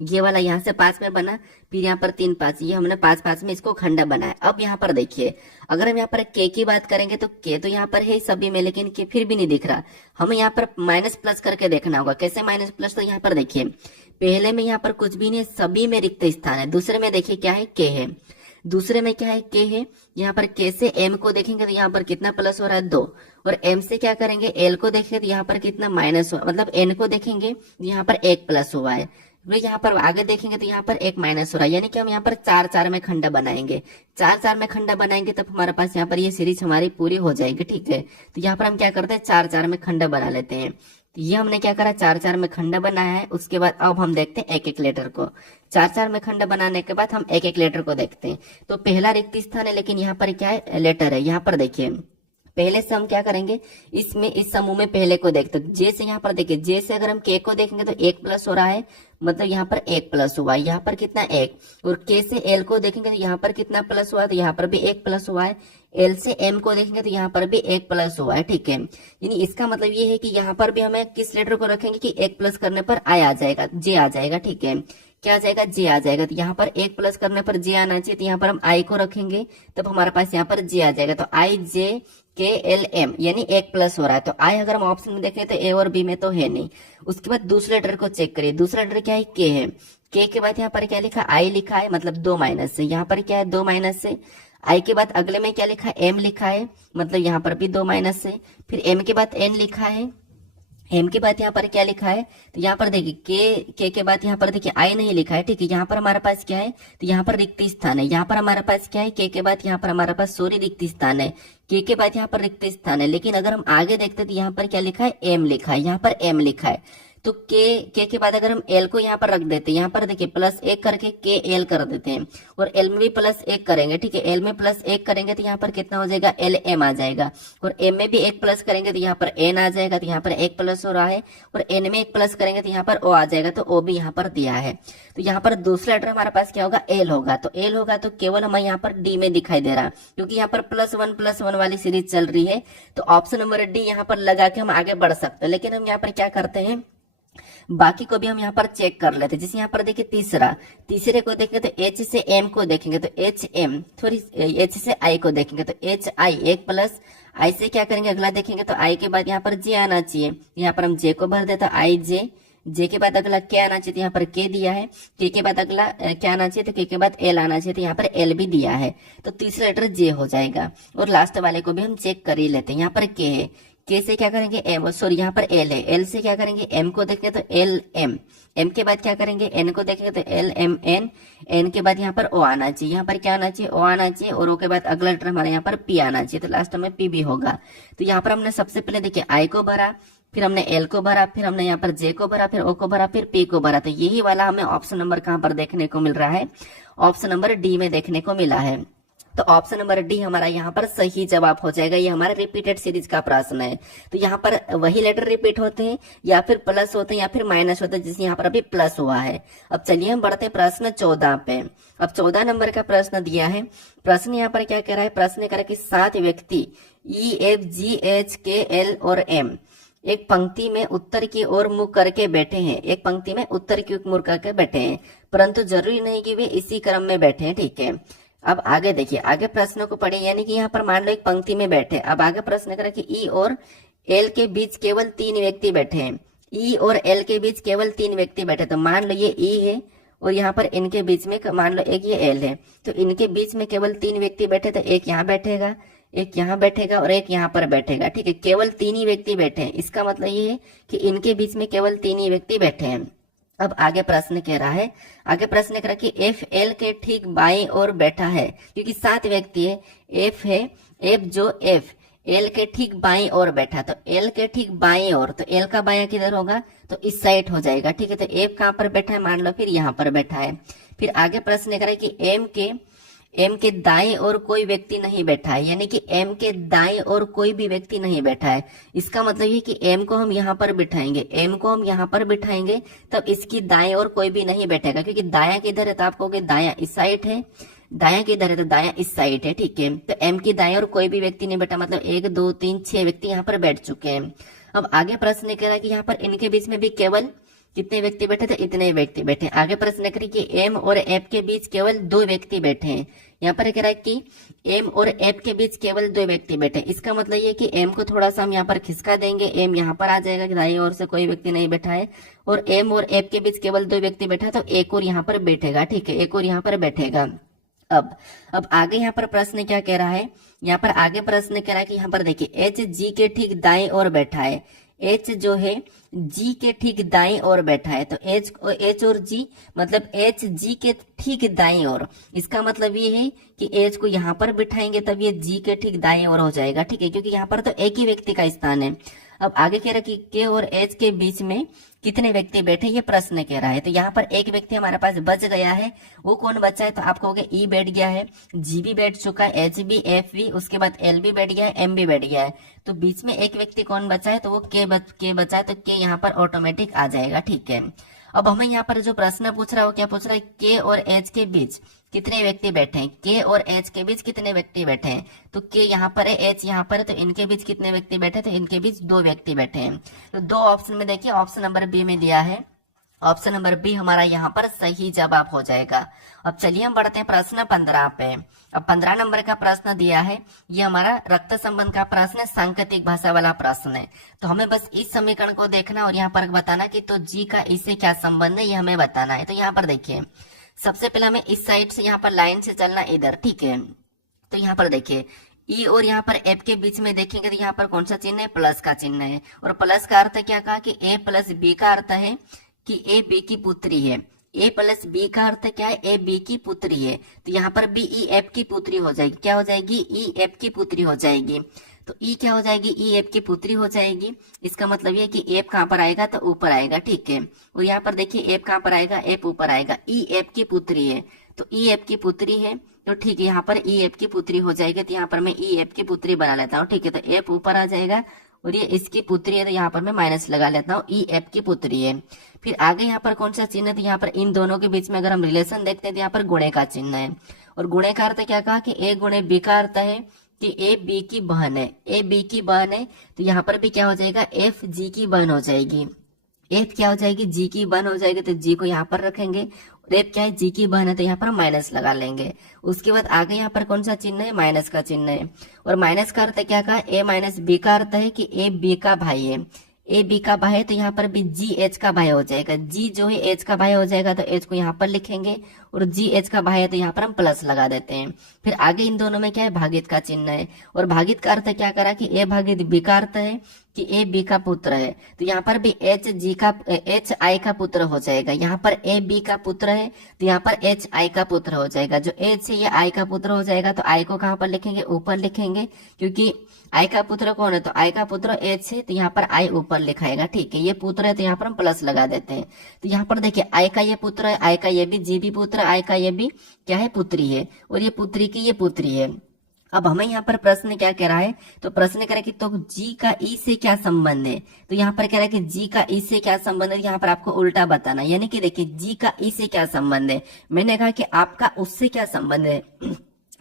ये वाला यहाँ से 5 में बना, फिर यहाँ पर 3 5, ये हमने 5 5 में इसको खंड बनाया। अब यहाँ पर देखिए, अगर हम यहाँ पर के की बात करेंगे तो के तो यहाँ पर है सभी में, लेकिन के फिर भी नहीं दिख रहा। हमें यहाँ पर माइनस प्लस करके देखना होगा। कैसे माइनस प्लस? तो यहाँ पर देखिए, पहले में यहाँ पर कुछ भी नहीं, सभी में रिक्त स्थान है। दूसरे में देखिए क्या है? के है। दूसरे में क्या है, के है, यहाँ पर के से एम को देखेंगे तो यहाँ पर कितना प्लस हो रहा है 2, और एम से क्या करेंगे, एल को देखेंगे तो यहाँ पर कितना माइनस हुआ, मतलब एन को देखेंगे तो यहाँ पर 1 प्लस हुआ है, यहाँ पर आगे देखेंगे तो यहाँ पर 1 माइनस हो रहा है, यानी कि हम यहाँ पर 4 4 में खंडा बनाएंगे, 4 4 में खंडा बनाएंगे तब हमारे पास यहाँ पर ये सीरीज हमारी पूरी हो जाएगी। ठीक है, तो यहाँ पर हम क्या करते हैं, 4 4 में खंडा बना लेते हैं। तो ये हमने क्या करा, 4 4 में खंडा बनाया है। उसके बाद अब हम देखते हैं एक एक लेटर को। 4 4 में खंडा बनाने के बाद हम एक एक लेटर को देखते हैं। तो पहला रिक्त स्थान है, लेकिन यहाँ पर क्या है, लेटर है। यहाँ पर देखिए पहले से हम क्या करेंगे, इसमें इस समूह में पहले को देखते हैं। जे से यहाँ पर देखिए, जे से अगर हम के को देखेंगे तो 1 प्लस हो रहा है, मतलब यहाँ पर 1 प्लस हुआ है, यहाँ पर कितना 1। और के से एल को देखेंगे तो यहाँ पर कितना प्लस हुआ है, तो यहाँ पर भी 1 प्लस हुआ है। एल से एम को देखेंगे तो यहाँ पर भी 1 प्लस हुआ है। ठीक है, यानी इसका मतलब ये है कि यहाँ पर भी हमें किस लेटर को रखेंगे कि 1 प्लस करने पर आई आ जाएगा, जे आ जाएगा। ठीक है, क्या आ जाएगा, जे आ जाएगा। तो यहाँ पर 1 प्लस करने पर जे आना चाहिए, तो यहाँ पर हम आई को रखेंगे तब हमारे पास यहाँ पर जे आ जाएगा। तो आई जे के एल एम, यानी 1 प्लस हो रहा है। तो आई अगर हम ऑप्शन में देखें तो ए और बी में तो है नहीं। उसके बाद दूसरे लेटर को चेक करिए, दूसरा लेटर क्या है, के है। के बाद यहाँ पर क्या लिखा, आई लिखा है, मतलब 2 माइनस से, यहाँ पर क्या है 2 माइनस से। आई के बाद अगले में क्या लिखा है, एम लिखा है, मतलब यहाँ पर भी 2 माइनस से। फिर एम के बाद एन लिखा है, एम के बाद यहाँ पर क्या लिखा है, तो यहाँ पर देखिए के बाद यहाँ पर देखिए आई नहीं लिखा है। ठीक है, यहाँ पर हमारे पास क्या है, तो यहाँ पर रिक्त स्थान है। यहाँ पर हमारे पास क्या है, के बाद यहाँ पर हमारे पास सॉरी रिक्त स्थान है, के बाद यहाँ पर रिक्त स्थान है। लेकिन अगर हम आगे देखते तो यहाँ पर क्या लिखा है, एम लिखा है, यहाँ पर एम लिखा है। तो के बाद अगर हम एल को यहाँ पर रख देते हैं, यहाँ पर देखिए +1 करके के एल कर देते हैं, और एल में भी +1 करेंगे। ठीक है, एल में +1 करेंगे तो यहाँ पर कितना हो जाएगा, एल एम आ जाएगा। और एम में भी 1 प्लस करेंगे तो यहाँ पर एन आ जाएगा, तो यहाँ पर 1 प्लस हो रहा है। और एन में 1 प्लस करेंगे तो यहाँ पर ओ आ जाएगा, तो ओ भी यहाँ पर दिया है। तो यहाँ पर दूसरा लेटर हमारे पास क्या होगा, एल होगा। तो एल होगा तो केवल हमें यहाँ पर डी में दिखाई दे रहा, क्योंकि यहाँ पर +1 वाली सीरीज चल रही है। तो ऑप्शन नंबर डी यहाँ पर लगा के हम आगे बढ़ सकते हैं। लेकिन हम यहाँ पर क्या करते हैं, बाकी को भी हम यहाँ पर चेक कर लेते हैं। जैसे यहाँ पर देखिए तीसरे को देखेंगे तो एच से एम को देखेंगे तो एच एम, सॉरी एच से आई को देखेंगे तो एच आई, 1 प्लस आई से क्या करेंगे, अगला देखेंगे तो आई के बाद यहाँ पर जे आना चाहिए, यहाँ पर हम जे को भर देते आई जे के बाद अगला क्या आना चाहिए, तो यहाँ पर के दिया है। के बाद अगला क्या आना चाहिए, तो के बाद एल आना चाहिए, तो यहाँ पर एल भी दिया है। तो तीसरा लेटर जे हो जाएगा। और लास्ट वाले को भी हम चेक कर ही लेते हैं। यहाँ पर के है, के से क्या करेंगे एम, सॉरी यहाँ पर एल है, एल से क्या करेंगे एम को देखेंगे तो एल एम, एम के बाद क्या करेंगे एन को देखेंगे तो एल एम एन, एन के बाद यहाँ पर ओ आना चाहिए, यहाँ पर क्या आना चाहिए, ओ आना चाहिए। और ओ के बाद अगला लेटर हमारे यहाँ पर पी आना चाहिए, तो लास्ट में पी भी होगा। तो यहाँ पर हमने सबसे पहले देखिए आई को भरा, फिर हमने एल को भरा, फिर हमने यहाँ पर जे को भरा, फिर ओ को भरा, फिर पी को भरा। तो यही वाला हमें ऑप्शन नंबर कहाँ पर देखने को मिल रहा है, ऑप्शन नंबर डी में देखने को मिला है। तो ऑप्शन नंबर डी हमारा यहाँ पर सही जवाब हो जाएगा। ये हमारा रिपीटेड सीरीज का प्रश्न है। तो यहाँ पर वही लेटर रिपीट होते हैं, या फिर प्लस होते हैं, या फिर माइनस होते हैं, जैसे यहाँ पर अभी प्लस हुआ है। अब चलिए हम बढ़ते हैं प्रश्न 14 पे। अब 14 नंबर का प्रश्न दिया है। प्रश्न यहाँ पर क्या कह रहा है, प्रश्न कह रहा है कि 7 व्यक्ति ई एफ जी एच के एल और एम एक पंक्ति में उत्तर की ओर मुंह करके बैठे हैं, एक पंक्ति में उत्तर की ओर मुंह करके बैठे हैं, परंतु जरूरी नहीं कि वे इसी क्रम में बैठे हैं। ठीक है, अब आगे देखिए, आगे प्रश्न को पढ़े, यानी कि यहाँ पर मान लो एक पंक्ति में बैठे। अब आगे प्रश्न करें कि ई और एल के बीच केवल 3 व्यक्ति बैठे हैं, ई और एल के बीच केवल 3 व्यक्ति बैठे। तो मान लो ये ई है और यहाँ पर इनके बीच में मान लो एक ये एल है, तो इनके बीच में केवल 3 व्यक्ति बैठे। तो एक यहाँ बैठेगा, एक यहाँ बैठेगा और एक यहाँ पर बैठेगा। ठीक है, केवल 3 ही व्यक्ति बैठे हैं। इसका मतलब ये है कि इनके बीच में केवल 3 ही व्यक्ति बैठे हैं। अब आगे प्रश्न कह रहा है, आगे प्रश्न कह रहा है कि एफ एल के ठीक बाईं ओर बैठा है, क्योंकि 7 व्यक्ति है। एफ है, एफ जो एफ एल के ठीक बाईं ओर बैठा, तो एल के ठीक बाईं ओर, तो एल का बायां किधर होगा, तो इस साइड हो जाएगा। ठीक है, तो एफ कहाँ पर बैठा है, मान लो फिर यहाँ पर बैठा है। फिर आगे प्रश्न कह रहा है कि एम के दाएं ओर कोई व्यक्ति नहीं बैठा है, यानी कि एम के दाएं ओर कोई भी व्यक्ति नहीं बैठा है। इसका मतलब ये कि एम को हम यहाँ पर बिठाएंगे, एम को हम यहाँ पर बिठाएंगे, तब इसकी दाएं ओर कोई भी नहीं बैठेगा, क्योंकि दायां किधर है, तो आप कहोगे दायां इस साइड है, दायां किधर है, तो दायां इस साइड है। ठीक है, तो एम की दाएं ओर कोई भी व्यक्ति नहीं बैठा, मतलब 1 2 3 6 व्यक्ति यहाँ पर बैठ चुके हैं। अब आगे प्रश्न कह रहा है कि यहाँ पर इनके बीच में भी केवल कितने व्यक्ति बैठे थे, इतने व्यक्ति बैठे। आगे प्रश्न करें कि एम और एफ के बीच केवल 2 व्यक्ति बैठे हैं। यहाँ पर कह रहा है कि एम और एफ के बीच केवल 2 व्यक्ति बैठे। इसका मतलब ये कि एम को थोड़ा सा हम यहाँ पर खिसका देंगे, एम यहाँ पर आ जाएगा कि दाईं ओर से कोई व्यक्ति नहीं बैठा है, और एम और एफ के बीच केवल 2 व्यक्ति बैठा है, तो एक और यहाँ पर बैठेगा। ठीक है, एक और यहाँ पर बैठेगा। अब आगे यहाँ पर प्रश्न क्या कह रहा है, यहाँ पर आगे प्रश्न कह रहा है कि यहाँ पर देखिए एच जी के ठीक दाएं ओर बैठा है। एच जो है जी के ठीक दाएं ओर बैठा है, तो एच और जी मतलब एच जी के ठीक दाएं ओर, इसका मतलब ये है कि एच को यहाँ पर बिठाएंगे तब ये जी के ठीक दाएं ओर हो जाएगा, ठीक है, क्योंकि यहाँ पर तो एक ही व्यक्ति का स्थान है। अब आगे कह रहा है कि के और एच के बीच में कितने व्यक्ति बैठे, ये प्रश्न कह रहा है। तो यहाँ पर एक व्यक्ति हमारे पास बच गया है, वो कौन बचा है, तो आप कहोगे ई बैठ गया है, जी भी बैठ चुका है, एच भी, एफ भी, उसके बाद एल भी बैठ गया है, एम भी बैठ गया है, तो बीच में एक व्यक्ति कौन बचा है, तो वो के बचा है, तो के यहाँ पर ऑटोमेटिक आ जाएगा, ठीक है। अब हमें यहाँ पर जो प्रश्न पूछ रहा है वो क्या पूछ रहा है, के और एच के बीच कितने व्यक्ति बैठे हैं, के और एच के बीच कितने व्यक्ति बैठे हैं, तो के यहाँ पर है, एच यहाँ पर है, तो इनके बीच कितने व्यक्ति बैठे, तो इनके बीच 2 व्यक्ति बैठे हैं। तो 2 ऑप्शन में देखिए, ऑप्शन नंबर बी में दिया है, ऑप्शन नंबर बी हमारा यहाँ पर सही जवाब हो जाएगा। अब चलिए हम बढ़ते हैं प्रश्न 15 पे। अब 15 नंबर का प्रश्न दिया है, ये हमारा रक्त संबंध का प्रश्न है, सांकेतिक भाषा वाला प्रश्न है। तो हमें बस इस समीकरण को देखना और यहाँ पर बताना कि तो जी का इससे क्या संबंध है, ये हमें बताना है। तो यहाँ पर देखिए, सबसे पहले हमें इस साइड से यहाँ पर लाइन से चलना इधर, ठीक है। तो यहाँ पर देखिए ई और यहाँ पर एफ के बीच में देखेंगे तो यहाँ पर कौन सा चिन्ह है, प्लस का चिन्ह है, और प्लस का अर्थ क्या कहा कि ए प्लस बी का अर्थ है कि ए बी की पुत्री है। ए प्लस बी का अर्थ क्या है, ए बी की पुत्री है, तो यहाँ पर बी ई एफ की पुत्री हो जाएगी, क्या हो जाएगी, ई एफ की पुत्री हो जाएगी। तो ई क्या हो जाएगी, ई एफ की पुत्री हो जाएगी। इसका मतलब ये कि एफ कहाँ पर आएगा, तो ऊपर आएगा, ठीक है। और यहाँ पर देखिए एफ कहाँ पर आएगा, एफ ऊपर आएगा, ई एफ की पुत्री है, तो ई एफ की पुत्री है, तो ठीक है, यहाँ पर ई एफ की पुत्री हो जाएगी। तो यहाँ पर मैं ई एफ की पुत्री बना लेता हूँ, ठीक है। तो एफ ऊपर आ जाएगा और ये इसकी पुत्री है, तो यहाँ पर मैं माइनस लगा लेता हूँ, ई एफ की पुत्री है। फिर आगे यहाँ पर कौन सा चिन्ह है, तो यहाँ पर इन दोनों के बीच में अगर हम रिलेशन देखते हैं तो यहाँ पर गुणे का चिन्ह है। और गुणे का अर्थ क्या कहा कि ए गुणे बी का अर्थ है कि ए बी की बहन है, ए बी की बहन है, तो यहाँ पर भी क्या हो जाएगा, एफ जी की बहन हो जाएगी। एफ क्या हो जाएगी, जी की बहन हो जाएगी, तो जी को यहाँ पर रखेंगे, और एफ क्या है, जी की बहन है, तो यहाँ पर माइनस लगा लेंगे। उसके बाद आगे यहाँ पर कौन सा चिन्ह है, माइनस का चिन्ह है। और माइनस का अर्थ क्या कहा, ए माइनस बी का अर्थ है कि ए बी का भाई है, ए बी का भाई है, तो यहाँ पर भी जी एच का भाई हो जाएगा, जी जो है एच का भाई हो जाएगा, तो एच को यहाँ पर लिखेंगे, और जी एच का भाई है तो यहाँ पर हम प्लस लगा देते हैं। फिर आगे इन दोनों में क्या है, भागित का चिन्ह है, और भागित का अर्थ क्या करा कि ए भागित बी का अर्थ है कि ए बी का पुत्र है, तो यहाँ पर भी एच आई का पुत्र हो जाएगा। यहाँ पर ए बी का पुत्र है तो यहाँ पर एच आई का पुत्र हो जाएगा, जो एच है ये आई का पुत्र हो जाएगा। तो आई को कहाँ पर लिखेंगे, ऊपर लिखेंगे, क्योंकि आई का पुत्र कौन है, तो आई का पुत्र एच है, तो यहाँ पर आई ऊपर लिखाएगा, ठीक है। ये पुत्र है तो यहाँ पर हम प्लस लगा देते हैं। तो यहाँ पर देखिए आई का ये पुत्र है, आई का ये भी, जी भी पुत्र, आई का ये भी क्या है, पुत्री है, और ये पुत्री की ये पुत्री है। अब हमें यहाँ पर प्रश्न क्या कह रहा है, तो प्रश्न कह रहा है कि तो जी का ई से क्या संबंध है, तो यहाँ पर कह रहा है कि जी का ई से क्या संबंध है, यहाँ पर आपको उल्टा बताना, यानी कि देखिए जी का ई से क्या संबंध है। मैंने कहा कि आपका उससे क्या संबंध है,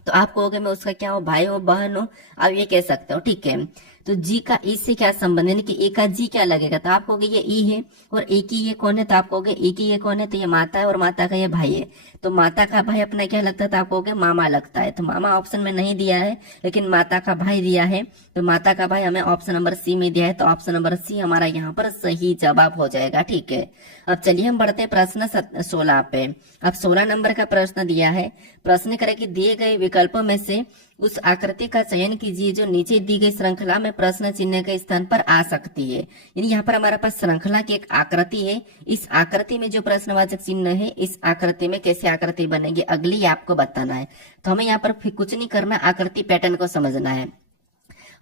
तो आप कहोगे मैं उसका क्या हो, भाई हो, बहन हो, आप ये कह सकते हो, ठीक है। तो जी का ई से क्या संबंध है, यानी कि ए का जी क्या लगेगा, तो आप कहोगे ये ई है, और ए की ये कौन है, तो आप कहोगे ए की ये कौन है, तो ये माता है, और माता का ये भाई है। तो माता का भाई अपना क्या लगता है, तो आप कहोगे मामा लगता है। तो मामा ऑप्शन में नहीं दिया है, लेकिन माता का भाई दिया है, तो माता का भाई हमें ऑप्शन नंबर सी में दिया है, तो ऑप्शन नंबर सी हमारा यहाँ पर सही जवाब हो जाएगा, ठीक है। अब चलिए हम बढ़ते हैं प्रश्न 16 पे। अब 16 नंबर का प्रश्न दिया है, प्रश्न करे कि दिए गए विकल्पों में से उस आकृति का चयन कीजिए जो नीचे दी गई श्रृंखला में प्रश्न चिन्ह के स्थान पर आ सकती है। यानी यहाँ पर हमारे पास श्रृंखला की एक आकृति है, इस आकृति में जो प्रश्नवाचक चिन्ह है, इस आकृति में कैसे आकृति बनेगी अगली आपको बताना है। तो हमें यहाँ पर फिर कुछ नहीं करना, आकृति पैटर्न को समझना है।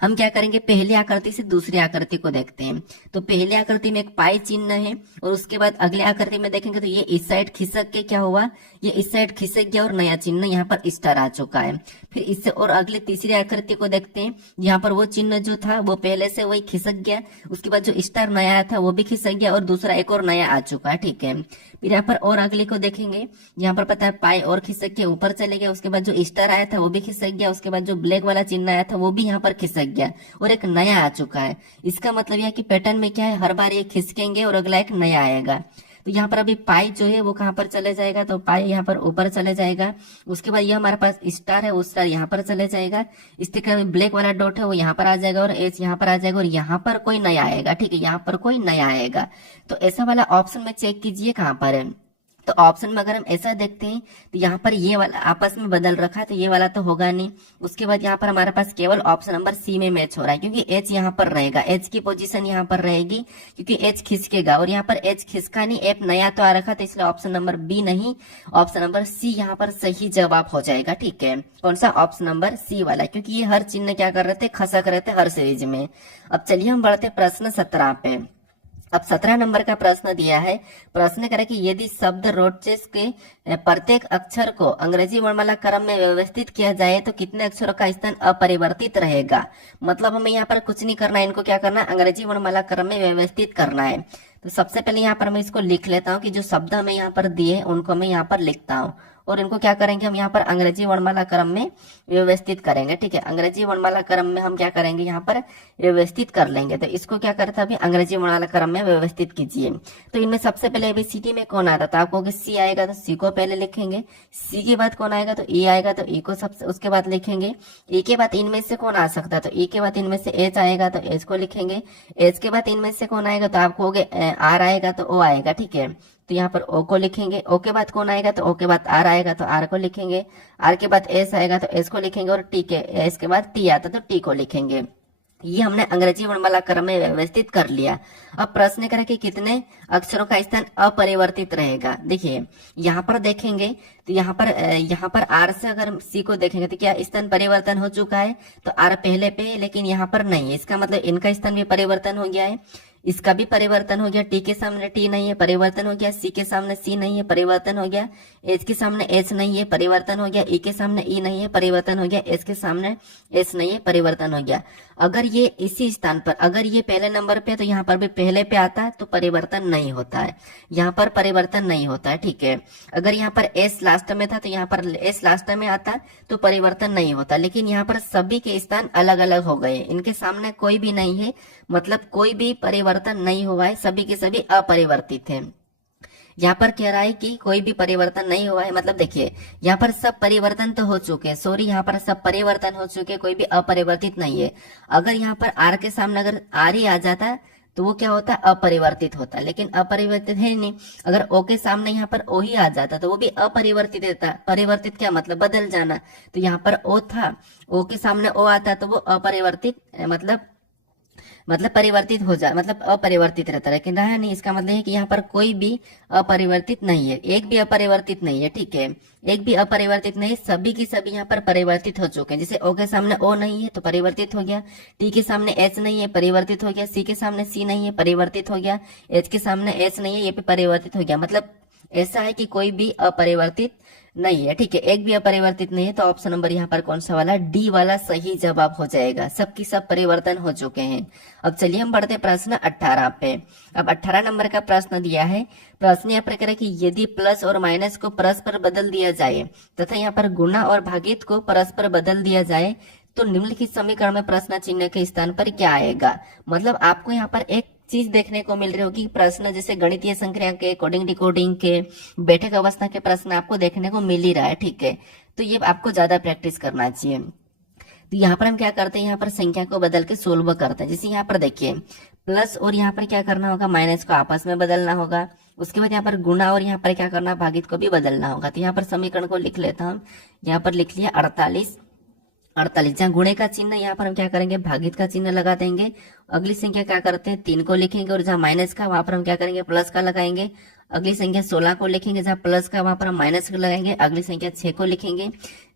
हम क्या करेंगे, पहली आकृति से दूसरी आकृति को देखते हैं। तो पहली आकृति में एक पाई चिन्ह है, और उसके बाद अगली आकृति में देखेंगे तो ये इस साइड खिसक के क्या हुआ, ये इस साइड खिसक गया और नया चिन्ह यहाँ पर स्टार आ चुका है। फिर इससे और अगले तीसरी आकृति को देखते हैं, यहाँ पर वो चिन्ह जो था वो पहले से वही खिसक गया, उसके बाद जो स्टार नया आया था वो भी खिसक गया, और दूसरा एक और नया आ चुका है, ठीक है। फिर यहाँ पर और अगले को देखेंगे, यहाँ पर पता है पाई और खिसक के ऊपर चले गया, उसके बाद जो स्टार आया था वो भी खिसक गया, उसके बाद जो ब्लैक वाला चिन्ह आया था वो भी यहाँ पर खिसक गया, और एक नया आ चुका है। इसका मतलब यह कि पैटर्न में क्या है, हर बार ये खिसकेंगे और अगला एक नया आएगा। तो यहाँ पर अभी पाई जो है वो कहाँ पर चले जाएगा, तो पाई यहाँ पर ऊपर चले जाएगा। उसके बाद ये हमारे पास स्टार है, वो स्टार यहाँ पर चले जाएगा। स्टिकर ब्लैक वाला डॉट है वो यहाँ पर आ जाएगा, और एच यहाँ पर आ जाएगा, और यहाँ पर कोई नया आएगा, ठीक है, यहाँ पर कोई नया आएगा। तो ऐसा वाला ऑप्शन में चेक कीजिए कहाँ पर है। तो ऑप्शन में अगर हम ऐसा देखते हैं तो यहाँ पर ये वाला आपस में बदल रखा है, तो ये वाला तो होगा नहीं। उसके बाद यहाँ पर हमारे पास केवल ऑप्शन नंबर सी में मैच हो रहा है, क्योंकि एच यहाँ पर रहेगा, एच की पोजीशन यहाँ पर रहेगी, क्योंकि एच खिसकेगा और यहाँ पर एच खिसका नहीं, एफ नया तो आ रखा, तो इसलिए ऑप्शन नंबर बी नहीं, ऑप्शन नंबर सी यहाँ पर सही जवाब हो जाएगा। ठीक है, कौन सा? ऑप्शन नंबर सी वाला, क्योंकि ये हर चिन्ह क्या कर रहे थे, खसक रहे थे हर सीरीज में। अब चलिए हम बढ़ते प्रश्न 17 पे। अब 17 नंबर का प्रश्न दिया है। प्रश्न करें कि यदि शब्द रोडचेस के प्रत्येक अक्षर को अंग्रेजी वर्णमाला क्रम में व्यवस्थित किया जाए तो कितने अक्षरों का स्थान अपरिवर्तित रहेगा। मतलब हमें यहाँ पर कुछ नहीं करना है, इनको क्या करना है, अंग्रेजी वर्णमाला क्रम में व्यवस्थित करना है। तो सबसे पहले यहाँ पर मैं इसको लिख लेता हूँ कि जो शब्द हमें यहाँ पर दिए उनको मैं यहाँ पर लिखता हूँ, और इनको क्या करेंगे, हम यहाँ पर अंग्रेजी वर्णमाला क्रम में व्यवस्थित करेंगे। ठीक है, अंग्रेजी वर्णमाला क्रम में हम क्या करेंगे, यहाँ पर व्यवस्थित कर लेंगे। तो इसको क्या करता है, अभी अंग्रेजी वर्णमाला क्रम में व्यवस्थित कीजिए। तो इनमें सबसे पहले ABCD में कौन आता है, तो आपको सी आएगा तो सी को पहले लिखेंगे, सी के बाद कौन आएगा तो ई आएगा, तो ई को सबसे उसके बाद लिखेंगे। ई के बाद इनमें से कौन आ सकता है, तो ई के बाद इनमें से एच आएगा तो एच को लिखेंगे। एच के बाद इनमें से कौन आएगा, तो आपको आर आएगा तो ओ आएगा। ठीक है, तो यहाँ पर ओ को लिखेंगे। ओ के बाद कौन आएगा, तो ओ के बाद आर आएगा तो आर को लिखेंगे। आर के बाद एस आएगा तो एस को लिखेंगे, और टी के एस के बाद टी आता तो टी को लिखेंगे। ये हमने अंग्रेजी वर्णमाला क्रम में व्यवस्थित कर लिया। अब प्रश्न करें कि कितने अक्षरों का स्थान अपरिवर्तित रहेगा। देखिए यहाँ पर देखेंगे तो यहाँ पर आर से अगर सी को देखेंगे तो क्या स्थान परिवर्तन हो चुका है, तो आर पहले पे है लेकिन यहाँ पर नहीं है, इसका मतलब इनका स्थान भी परिवर्तन हो गया है, इसका भी परिवर्तन हो गया। टी के सामने टी नहीं है, परिवर्तन हो गया। सी के सामने सी नहीं है, परिवर्तन हो गया। एच के सामने एच नहीं है, परिवर्तन हो गया। ई के सामने ई नहीं है, परिवर्तन हो गया। एस के सामने एस नहीं है, परिवर्तन हो गया। अगर ये इसी स्थान पर, अगर ये पहले नंबर पे है तो यहाँ पर भी पहले पे आता है तो परिवर्तन नहीं होता है, यहाँ पर परिवर्तन नहीं होता है। ठीक है, अगर यहाँ पर एस लास्ट में था तो यहाँ पर एस लास्ट में आता तो परिवर्तन नहीं होता। लेकिन यहाँ पर सभी के स्थान अलग अलग हो गए, इनके सामने कोई भी नहीं है, मतलब कोई भी परिवर्तन नहीं हुआ है, सभी के सभी अपरिवर्तित है। यहाँ पर कह रहा है कि कोई भी परिवर्तन नहीं हुआ है, मतलब देखिए यहाँ पर सब परिवर्तन तो हो चुके हैं, सॉरी यहाँ पर सब परिवर्तन हो चुके हैं, कोई भी अपरिवर्तित नहीं है। अगर यहाँ पर आर के सामने अगर आर ही आ जाता तो वो क्या होता है, अपरिवर्तित होता, लेकिन अपरिवर्तित है नहीं। अगर ओ के सामने यहाँ पर ओ ही आ जाता तो वो भी अपरिवर्तित रहता। परिवर्तित क्या मतलब, बदल जाना। तो यहाँ पर ओ था, ओ के सामने ओ आता तो वो अपरिवर्तित मतलब परिवर्तित हो जा, मतलब अपरिवर्तित रहता, लेकिन रहा नहीं। इसका मतलब है कि यहाँ पर कोई भी अपरिवर्तित नहीं है, एक भी अपरिवर्तित नहीं है। ठीक है, एक भी अपरिवर्तित नहीं, सभी की सभी यहाँ पर परिवर्तित हो चुके हैं। जैसे ओ के सामने ओ नहीं है तो परिवर्तित हो गया, टी के सामने एच नहीं है, परिवर्तित हो गया, सी के सामने सी नहीं है, परिवर्तित हो गया, एच के सामने एच नहीं है, ये भी परिवर्तित हो गया। मतलब ऐसा है कि कोई भी अपरिवर्तित नहीं है। ठीक है, एक भी अपरिवर्तित नहीं है, तो ऑप्शन नंबर यहाँ पर कौन सा वाला, डी वाला सही जवाब हो जाएगा। सबकी सब परिवर्तन हो चुके हैं। अब चलिए हम बढ़ते प्रश्न 18 पे। अब 18 नंबर का प्रश्न दिया है। प्रश्न यहाँ पर कह रहा है कि यदि प्लस और माइनस को परस्पर बदल दिया जाए तथा यहाँ पर गुणा और भागित को परस्पर बदल दिया जाए तो निम्नलिखित समीकरण में प्रश्न चिन्ह के स्थान पर क्या आएगा। मतलब आपको यहाँ पर एक चीज देखने को मिल रही होगी, प्रश्न जैसे गणितीय संक्रिया के, कोडिंग डिकोडिंग के, बैठक अवस्था के प्रश्न आपको देखने को मिल ही रहा है। ठीक है, तो ये आपको ज्यादा प्रैक्टिस करना चाहिए। तो यहाँ पर हम क्या करते हैं, यहाँ पर संख्या को बदल के सोल्व करते हैं। जैसे यहाँ पर देखिए प्लस और यहाँ पर क्या करना होगा, माइनस को आपस में बदलना होगा। उसके बाद यहाँ पर गुणा और यहाँ पर क्या करना, भागित को भी बदलना होगा। तो यहाँ पर समीकरण को लिख लेता हूँ, यहाँ पर लिख लिया 48। जहाँ गुणे का चिन्ह यहाँ पर हम क्या करेंगे, भागित का चिन्ह लगा देंगे। अगली संख्या क्या करते हैं, 3 को लिखेंगे, और जहाँ माइनस का वहां पर हम क्या करेंगे, प्लस का लगाएंगे। अगली संख्या 16 को लिखेंगे, जहाँ प्लस का वहां पर हम माइनस का लगाएंगे। अगली संख्या 6 को लिखेंगे,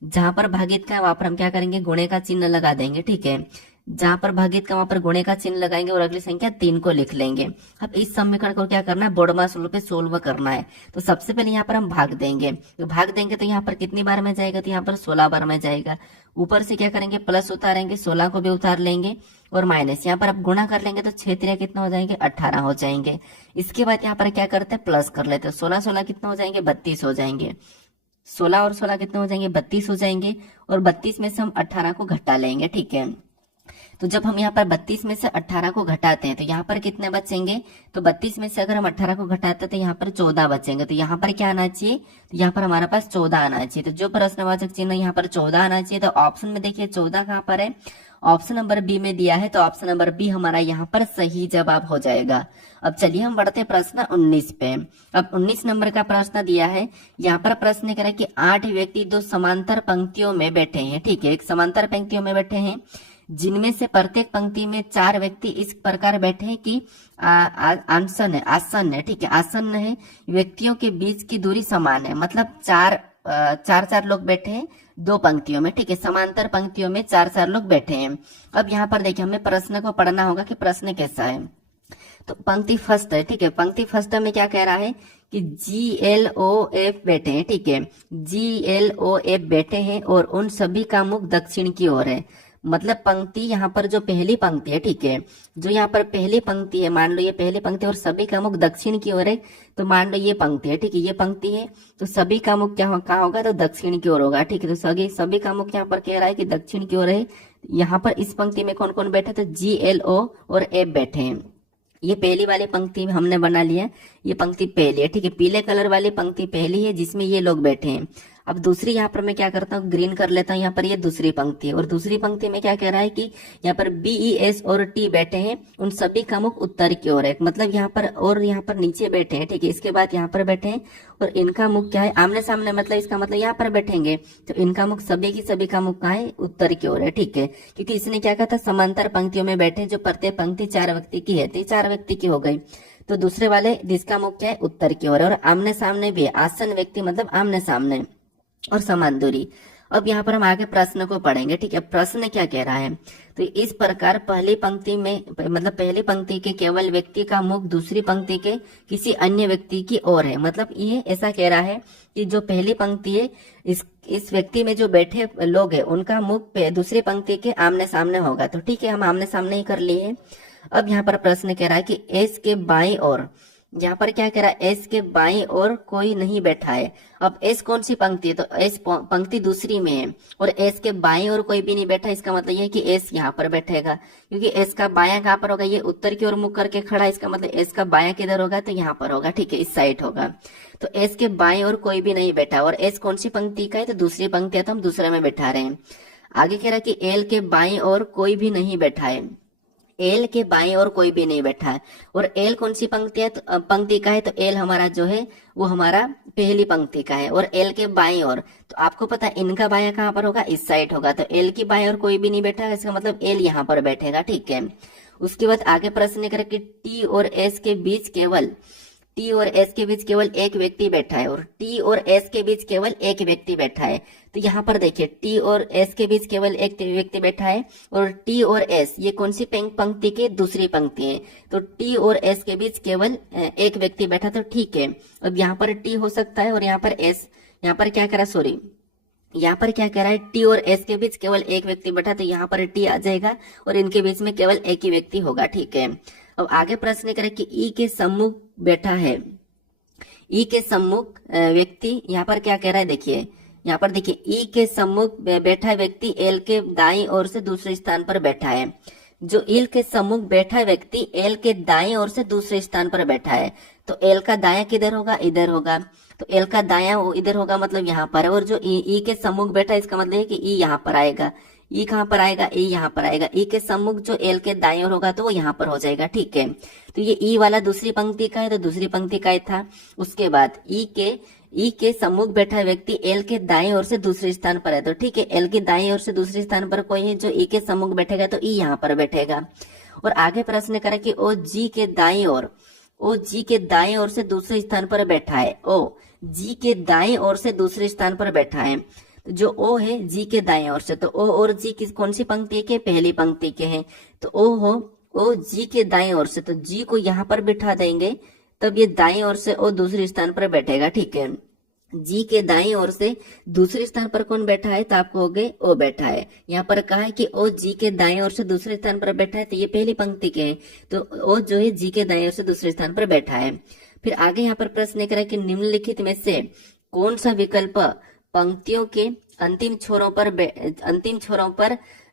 जहां पर भागित का वहां पर हम क्या करेंगे, गुणे का चिन्ह लगा देंगे। ठीक है, जहां पर भागित का वहां पर गुणे का चिन्ह लगाएंगे, और अगली संख्या 3 को लिख लेंगे। अब इस समीकरण को क्या करना है, बोर्डमास रूल पे सोल्व करना है। तो सबसे पहले यहाँ पर हम भाग देंगे, तो यहाँ पर कितनी बार में जाएगा, तो यहाँ पर 16 बार में जाएगा। ऊपर से क्या करेंगे, प्लस उतारेंगे, 16 को भी उतार लेंगे, और माइनस यहाँ पर अब गुणा कर लेंगे तो 6 3 कितना हो जाएंगे, 18 हो जाएंगे। इसके बाद यहाँ पर क्या करते हैं, प्लस कर लेते हैं, 16 16 कितना हो जाएंगे, 32 हो जाएंगे। 16 और 16 कितने हो जाएंगे, 32 हो जाएंगे, और 32 में से हम 18 को घटा लेंगे। ठीक है, तो जब हम यहाँ पर 32 में से 18 को घटाते हैं तो यहाँ पर कितने बचेंगे, तो 32 में से अगर हम 18 को घटाते हैं तो यहाँ पर 14 बचेंगे। तो यहाँ पर क्या आना चाहिए, तो यहाँ पर हमारे पास 14 आना चाहिए। तो जो प्रश्नवाचक चिन्ह यहाँ पर 14 आना चाहिए, तो ऑप्शन में देखिए 14 कहाँ पर है, ऑप्शन नंबर बी में दिया है, तो ऑप्शन नंबर बी हमारा यहाँ पर सही जवाब हो जाएगा। अब चलिए हम बढ़ते हैं प्रश्न 19 पे। अब 19 नंबर का प्रश्न दिया है, यहाँ पर प्रश्न कह रहा है कि 8 व्यक्ति 2 समांतर पंक्तियों में बैठे हैं। ठीक है, एक समांतर पंक्तियों में बैठे हैं, जिनमें से प्रत्येक पंक्ति में 4 व्यक्ति इस प्रकार बैठे हैं कि आसन है। ठीक है, आसन है, व्यक्तियों के बीच की दूरी समान है, मतलब चार लोग बैठे हैं 2 पंक्तियों में। ठीक है, समांतर पंक्तियों में 4 लोग बैठे हैं। अब यहाँ पर देखिए हमें प्रश्न को पढ़ना होगा कि प्रश्न कैसा है। तो पंक्ति फर्स्ट है। ठीक है, पंक्ति फर्स्ट में क्या कह रहा है कि GLOF बैठे हैं। ठीक है, GLOF बैठे हैं और उन सभी का मुख दक्षिण की ओर है। मतलब पंक्ति यहाँ पर जो पहली पंक्ति है, ठीक है, जो यहाँ पर पहली पंक्ति है, मान लो ये पहली पंक्ति और सभी का मुख दक्षिण की ओर है, तो मान लो ये पंक्ति है। ठीक है, ये पंक्ति है, तो सभी का मुख कहाँ होगा, तो दक्षिण की ओर होगा। ठीक है, तो सभी का मुख यहाँ पर कह रहा है कि दक्षिण की ओर है। यहाँ पर इस पंक्ति में कौन कौन बैठे, तो GLO और F बैठे हैं। ये पहली वाली पंक्ति हमने बना लिया, ये पंक्ति पहली है। ठीक है, पीले कलर वाली पंक्ति पहली है जिसमें ये लोग बैठे हैं। अब दूसरी यहाँ पर मैं क्या करता हूँ, ग्रीन कर लेता हूँ, यहाँ पर ये दूसरी पंक्ति है। और दूसरी पंक्ति में क्या कह रहा है कि यहाँ पर BES और T बैठे हैं, उन सभी का मुख उत्तर की ओर है। मतलब यहाँ पर और यहाँ पर नीचे बैठे हैं। ठीक है, इसके बाद यहाँ पर बैठे हैं और इनका मुख क्या है, आमने सामने, मतलब इसका मतलब यहाँ पर बैठेंगे तो इनका मुख सभी का मुख कहाँ है, उत्तर की ओर है। ठीक है, क्योंकि इसने क्या कहा था, समांतर पंक्तियों में बैठे, जो प्रत्येक पंक्ति 4 व्यक्ति की है, तो 4 व्यक्ति की हो गई। तो दूसरे वाले जिसका मुख क्या है, उत्तर की ओर है। और आमने सामने भी है, आसन व्यक्ति मतलब आमने सामने और समान दूरी। अब यहाँ पर हम आगे प्रश्न को पढ़ेंगे। ठीक है, प्रश्न क्या कह रहा है, तो इस प्रकार पहली पंक्ति में, मतलब पहली पंक्ति के केवल व्यक्ति का मुख दूसरी पंक्ति के किसी अन्य व्यक्ति की ओर है। मतलब ये ऐसा कह रहा है कि जो पहली पंक्ति है, इस व्यक्ति में जो बैठे लोग हैं उनका मुख दूसरी पंक्ति के आमने सामने होगा। तो ठीक है, हम आमने सामने ही कर लिए। अब यहाँ पर प्रश्न कह रहा है कि एस के बाईं ओर, यहाँ पर क्या कह रहा है, एस के बाईं ओर कोई नहीं बैठा है। अब एस कौन सी पंक्ति है, तो एस पंक्ति दूसरी में है और एस के बाईं ओर कोई भी नहीं बैठा। इसका मतलब ये है कि एस यहाँ पर बैठेगा, क्योंकि एस का बायां कहाँ पर होगा, ये उत्तर की ओर मुख करके खड़ा है, इसका मतलब एस का बायां किधर होगा, तो यहाँ पर होगा। ठीक है, इस साइड होगा। तो एस के बाईं ओर कोई भी नहीं बैठा और एस कौन सी पंक्ति का है, तो दूसरी पंक्ति है, तो हम दूसरे में बैठा रहे हैं। आगे कह रहा है कि एल के बाईं ओर कोई भी नहीं बैठा है, एल के बाईं ओर कोई भी नहीं बैठा है। और एल कौन सी पंक्ति है, तो पंक्ति का है, तो एल हमारा जो है वो हमारा पहली पंक्ति का है। और एल के बाईं ओर, तो आपको पता है इनका बायां कहाँ पर होगा, इस साइड होगा। तो एल की बाईं ओर कोई भी नहीं बैठा है, इसका मतलब एल यहाँ पर बैठेगा। ठीक है, उसके बाद आगे प्रश्न करें कि टी और एस के बीच केवल एक व्यक्ति बैठा है, और टी और एस के बीच केवल एक व्यक्ति बैठा है। तो यहाँ पर देखिए टी और एस के बीच केवल एक व्यक्ति बैठा है, और टी और एस ये कौन सी पंक्ति के दूसरी पंक्ति है, तो टी और एस के बीच केवल एक व्यक्ति बैठा। तो ठीक है, अब यहाँ पर टी हो सकता है और यहाँ पर एस, यहाँ पर क्या करा, सॉरी, यहाँ पर क्या कह रहा है, टी और एस के बीच केवल एक व्यक्ति बैठा, तो यहाँ पर टी आ जाएगा और इनके बीच में केवल एक ही व्यक्ति होगा। ठीक है, अब आगे प्रश्न करें कि ई के सम्मुख बैठा है, ई के सम्मुख व्यक्ति, यहाँ पर क्या कह रहा है, देखिए यहाँ पर देखिए ई के सम्मुख बैठा व्यक्ति एल के दाईं ओर से दूसरे स्थान पर बैठा है। जो एल के सम्मुख बैठा व्यक्ति एल के दाईं ओर से दूसरे स्थान पर बैठा है, तो एल का दायां किधर होगा, इधर होगा। तो एल का दायां इधर होगा, मतलब यहाँ पर। और जो ई के सम्मुख बैठा है, इसका मतलब है कि ई यहाँ पर आएगा। ई कहाँ पर आएगा, ई यहाँ पर आएगा। ई के सम्मुख जो एल के दाईं ओर होगा तो वो यहाँ पर हो जाएगा। ठीक है, तो ये ई वाला दूसरी पंक्ति का है, तो दूसरी पंक्ति का ही था। उसके बाद ई के सम्मुख बैठा व्यक्ति एल के दाएं ओर से दूसरे स्थान पर है, तो ठीक है, एल के दाएं ओर से दूसरे स्थान पर कोई है जो ई के सम्मुख बैठेगा, तो ई यहाँ पर बैठेगा। और आगे प्रश्न करें कि ओ जी के दाएं ओर से दूसरे स्थान पर बैठा है। ओ जी के दाएं ओर से दूसरे स्थान पर बैठा है, जो ओ है जी के दाएं ओर से, तो ओ और जी किस कौन सी पंक्ति के, पहली पंक्ति के हैं। तो ओ जी के दाएं ओर से, तो जी को यहाँ पर बिठा देंगे, तब ये दाएं ओर से ओ दूसरे स्थान पर बैठेगा। ठीक है, जी के दाएं ओर से दूसरे स्थान पर कौन बैठा है, तो आपको हो गए ओ बैठा है। यहाँ पर कहा है कि ओ जी के दाएं ओर से दूसरे स्थान पर बैठा है, तो ये पहली पंक्ति के हैं, तो ओ जो है जी के दाएं ओर से दूसरे स्थान पर बैठा है। फिर आगे यहाँ पर प्रश्न करा कि निम्नलिखित में से कौन सा विकल्प पंक्तियों के अंतिम छोरों पर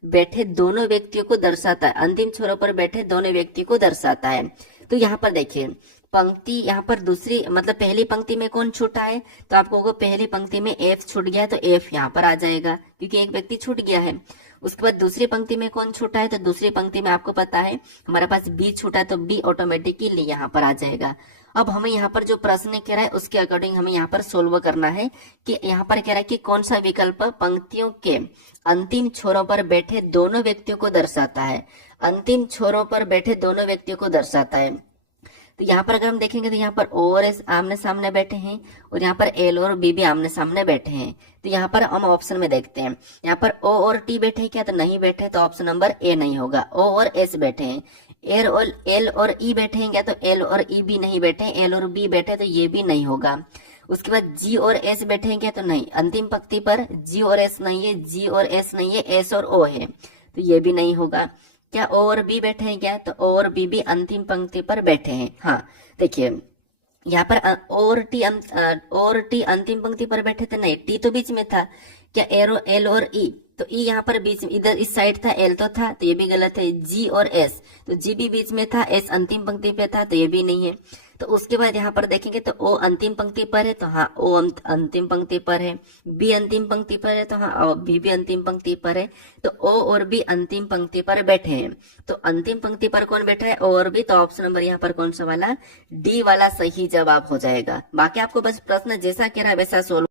बैठे दोनों व्यक्तियों को दर्शाता है, अंतिम छोरों पर बैठे दोनों व्यक्ति को दर्शाता है। तो यहाँ पर देखिए पंक्ति यहाँ पर दूसरी मतलब पहली पंक्ति में कौन छूटा है, तो आपको होगा पहली पंक्ति में एफ छूट गया है तो एफ यहाँ पर आ जाएगा क्योंकि एक व्यक्ति छूट गया है। उसके बाद दूसरी पंक्ति में कौन छूटा है, तो दूसरी पंक्ति में आपको पता है हमारे पास बी छूटा है तो बी ऑटोमेटिकली यहाँ पर आ जाएगा। अब हमें यहाँ पर जो प्रश्न कह रहा है उसके अकॉर्डिंग हमें यहाँ पर सोल्व करना है कि यहाँ पर कह रहा है कि कौन सा विकल्प पंक्तियों के अंतिम छोरों पर बैठे दोनों व्यक्तियों को दर्शाता है। अंतिम छोरों पर बैठे दोनों व्यक्तियों को दर्शाता है। तो यहाँ पर अगर हम देखेंगे तो यहाँ पर ओ और एस आमने सामने बैठे हैं और यहाँ पर एल और बी भी आमने सामने बैठे हैं। तो यहाँ पर हम ऑप्शन में देखते हैं, यहाँ पर ओ और टी बैठे हैं क्या, तो नहीं बैठे, तो ऑप्शन नंबर ए नहीं होगा। ओ और एस बैठे हैं। एल और ई बैठे हैं क्या, तो एल और ई भी नहीं बैठे, एल और बी बैठे तो ये भी नहीं होगा। उसके बाद जी और एस बैठे हैं क्या, तो नहीं, अंतिम पंक्ति पर जी और एस नहीं है, जी और एस नहीं है, एस और ओ है तो ये भी नहीं होगा। क्या ओ और बी बैठे हैं क्या, तो ओ और बी भी अंतिम पंक्ति पर बैठे हैं। हाँ देखिए यहाँ पर ओ और टी अंतिम पंक्ति पर बैठे थे, नहीं, टी तो बीच में था। क्या एल और ई, तो ई यहाँ पर बीच में इधर इस साइड था, एल तो था तो ये भी गलत है। जी और एस, तो जी भी बीच में था, एस अंतिम पंक्ति पे था तो ये भी नहीं है। तो उसके बाद यहाँ पर देखेंगे तो ओ अंतिम पंक्ति पर है तो हाँ ओ अंतिम पंक्ति पर है। बी अंतिम पंक्ति पर है तो हाँ बी भी अंतिम पंक्ति पर है। तो ओ और बी अंतिम पंक्ति पर बैठे हैं। तो अंतिम पंक्ति पर कौन बैठा है, ओ और बी, तो ऑप्शन नंबर यहाँ पर कौन सा वाला, डी वाला सही जवाब हो जाएगा। बाकी आपको बस प्रश्न जैसा कह रहा है वैसा सोल्व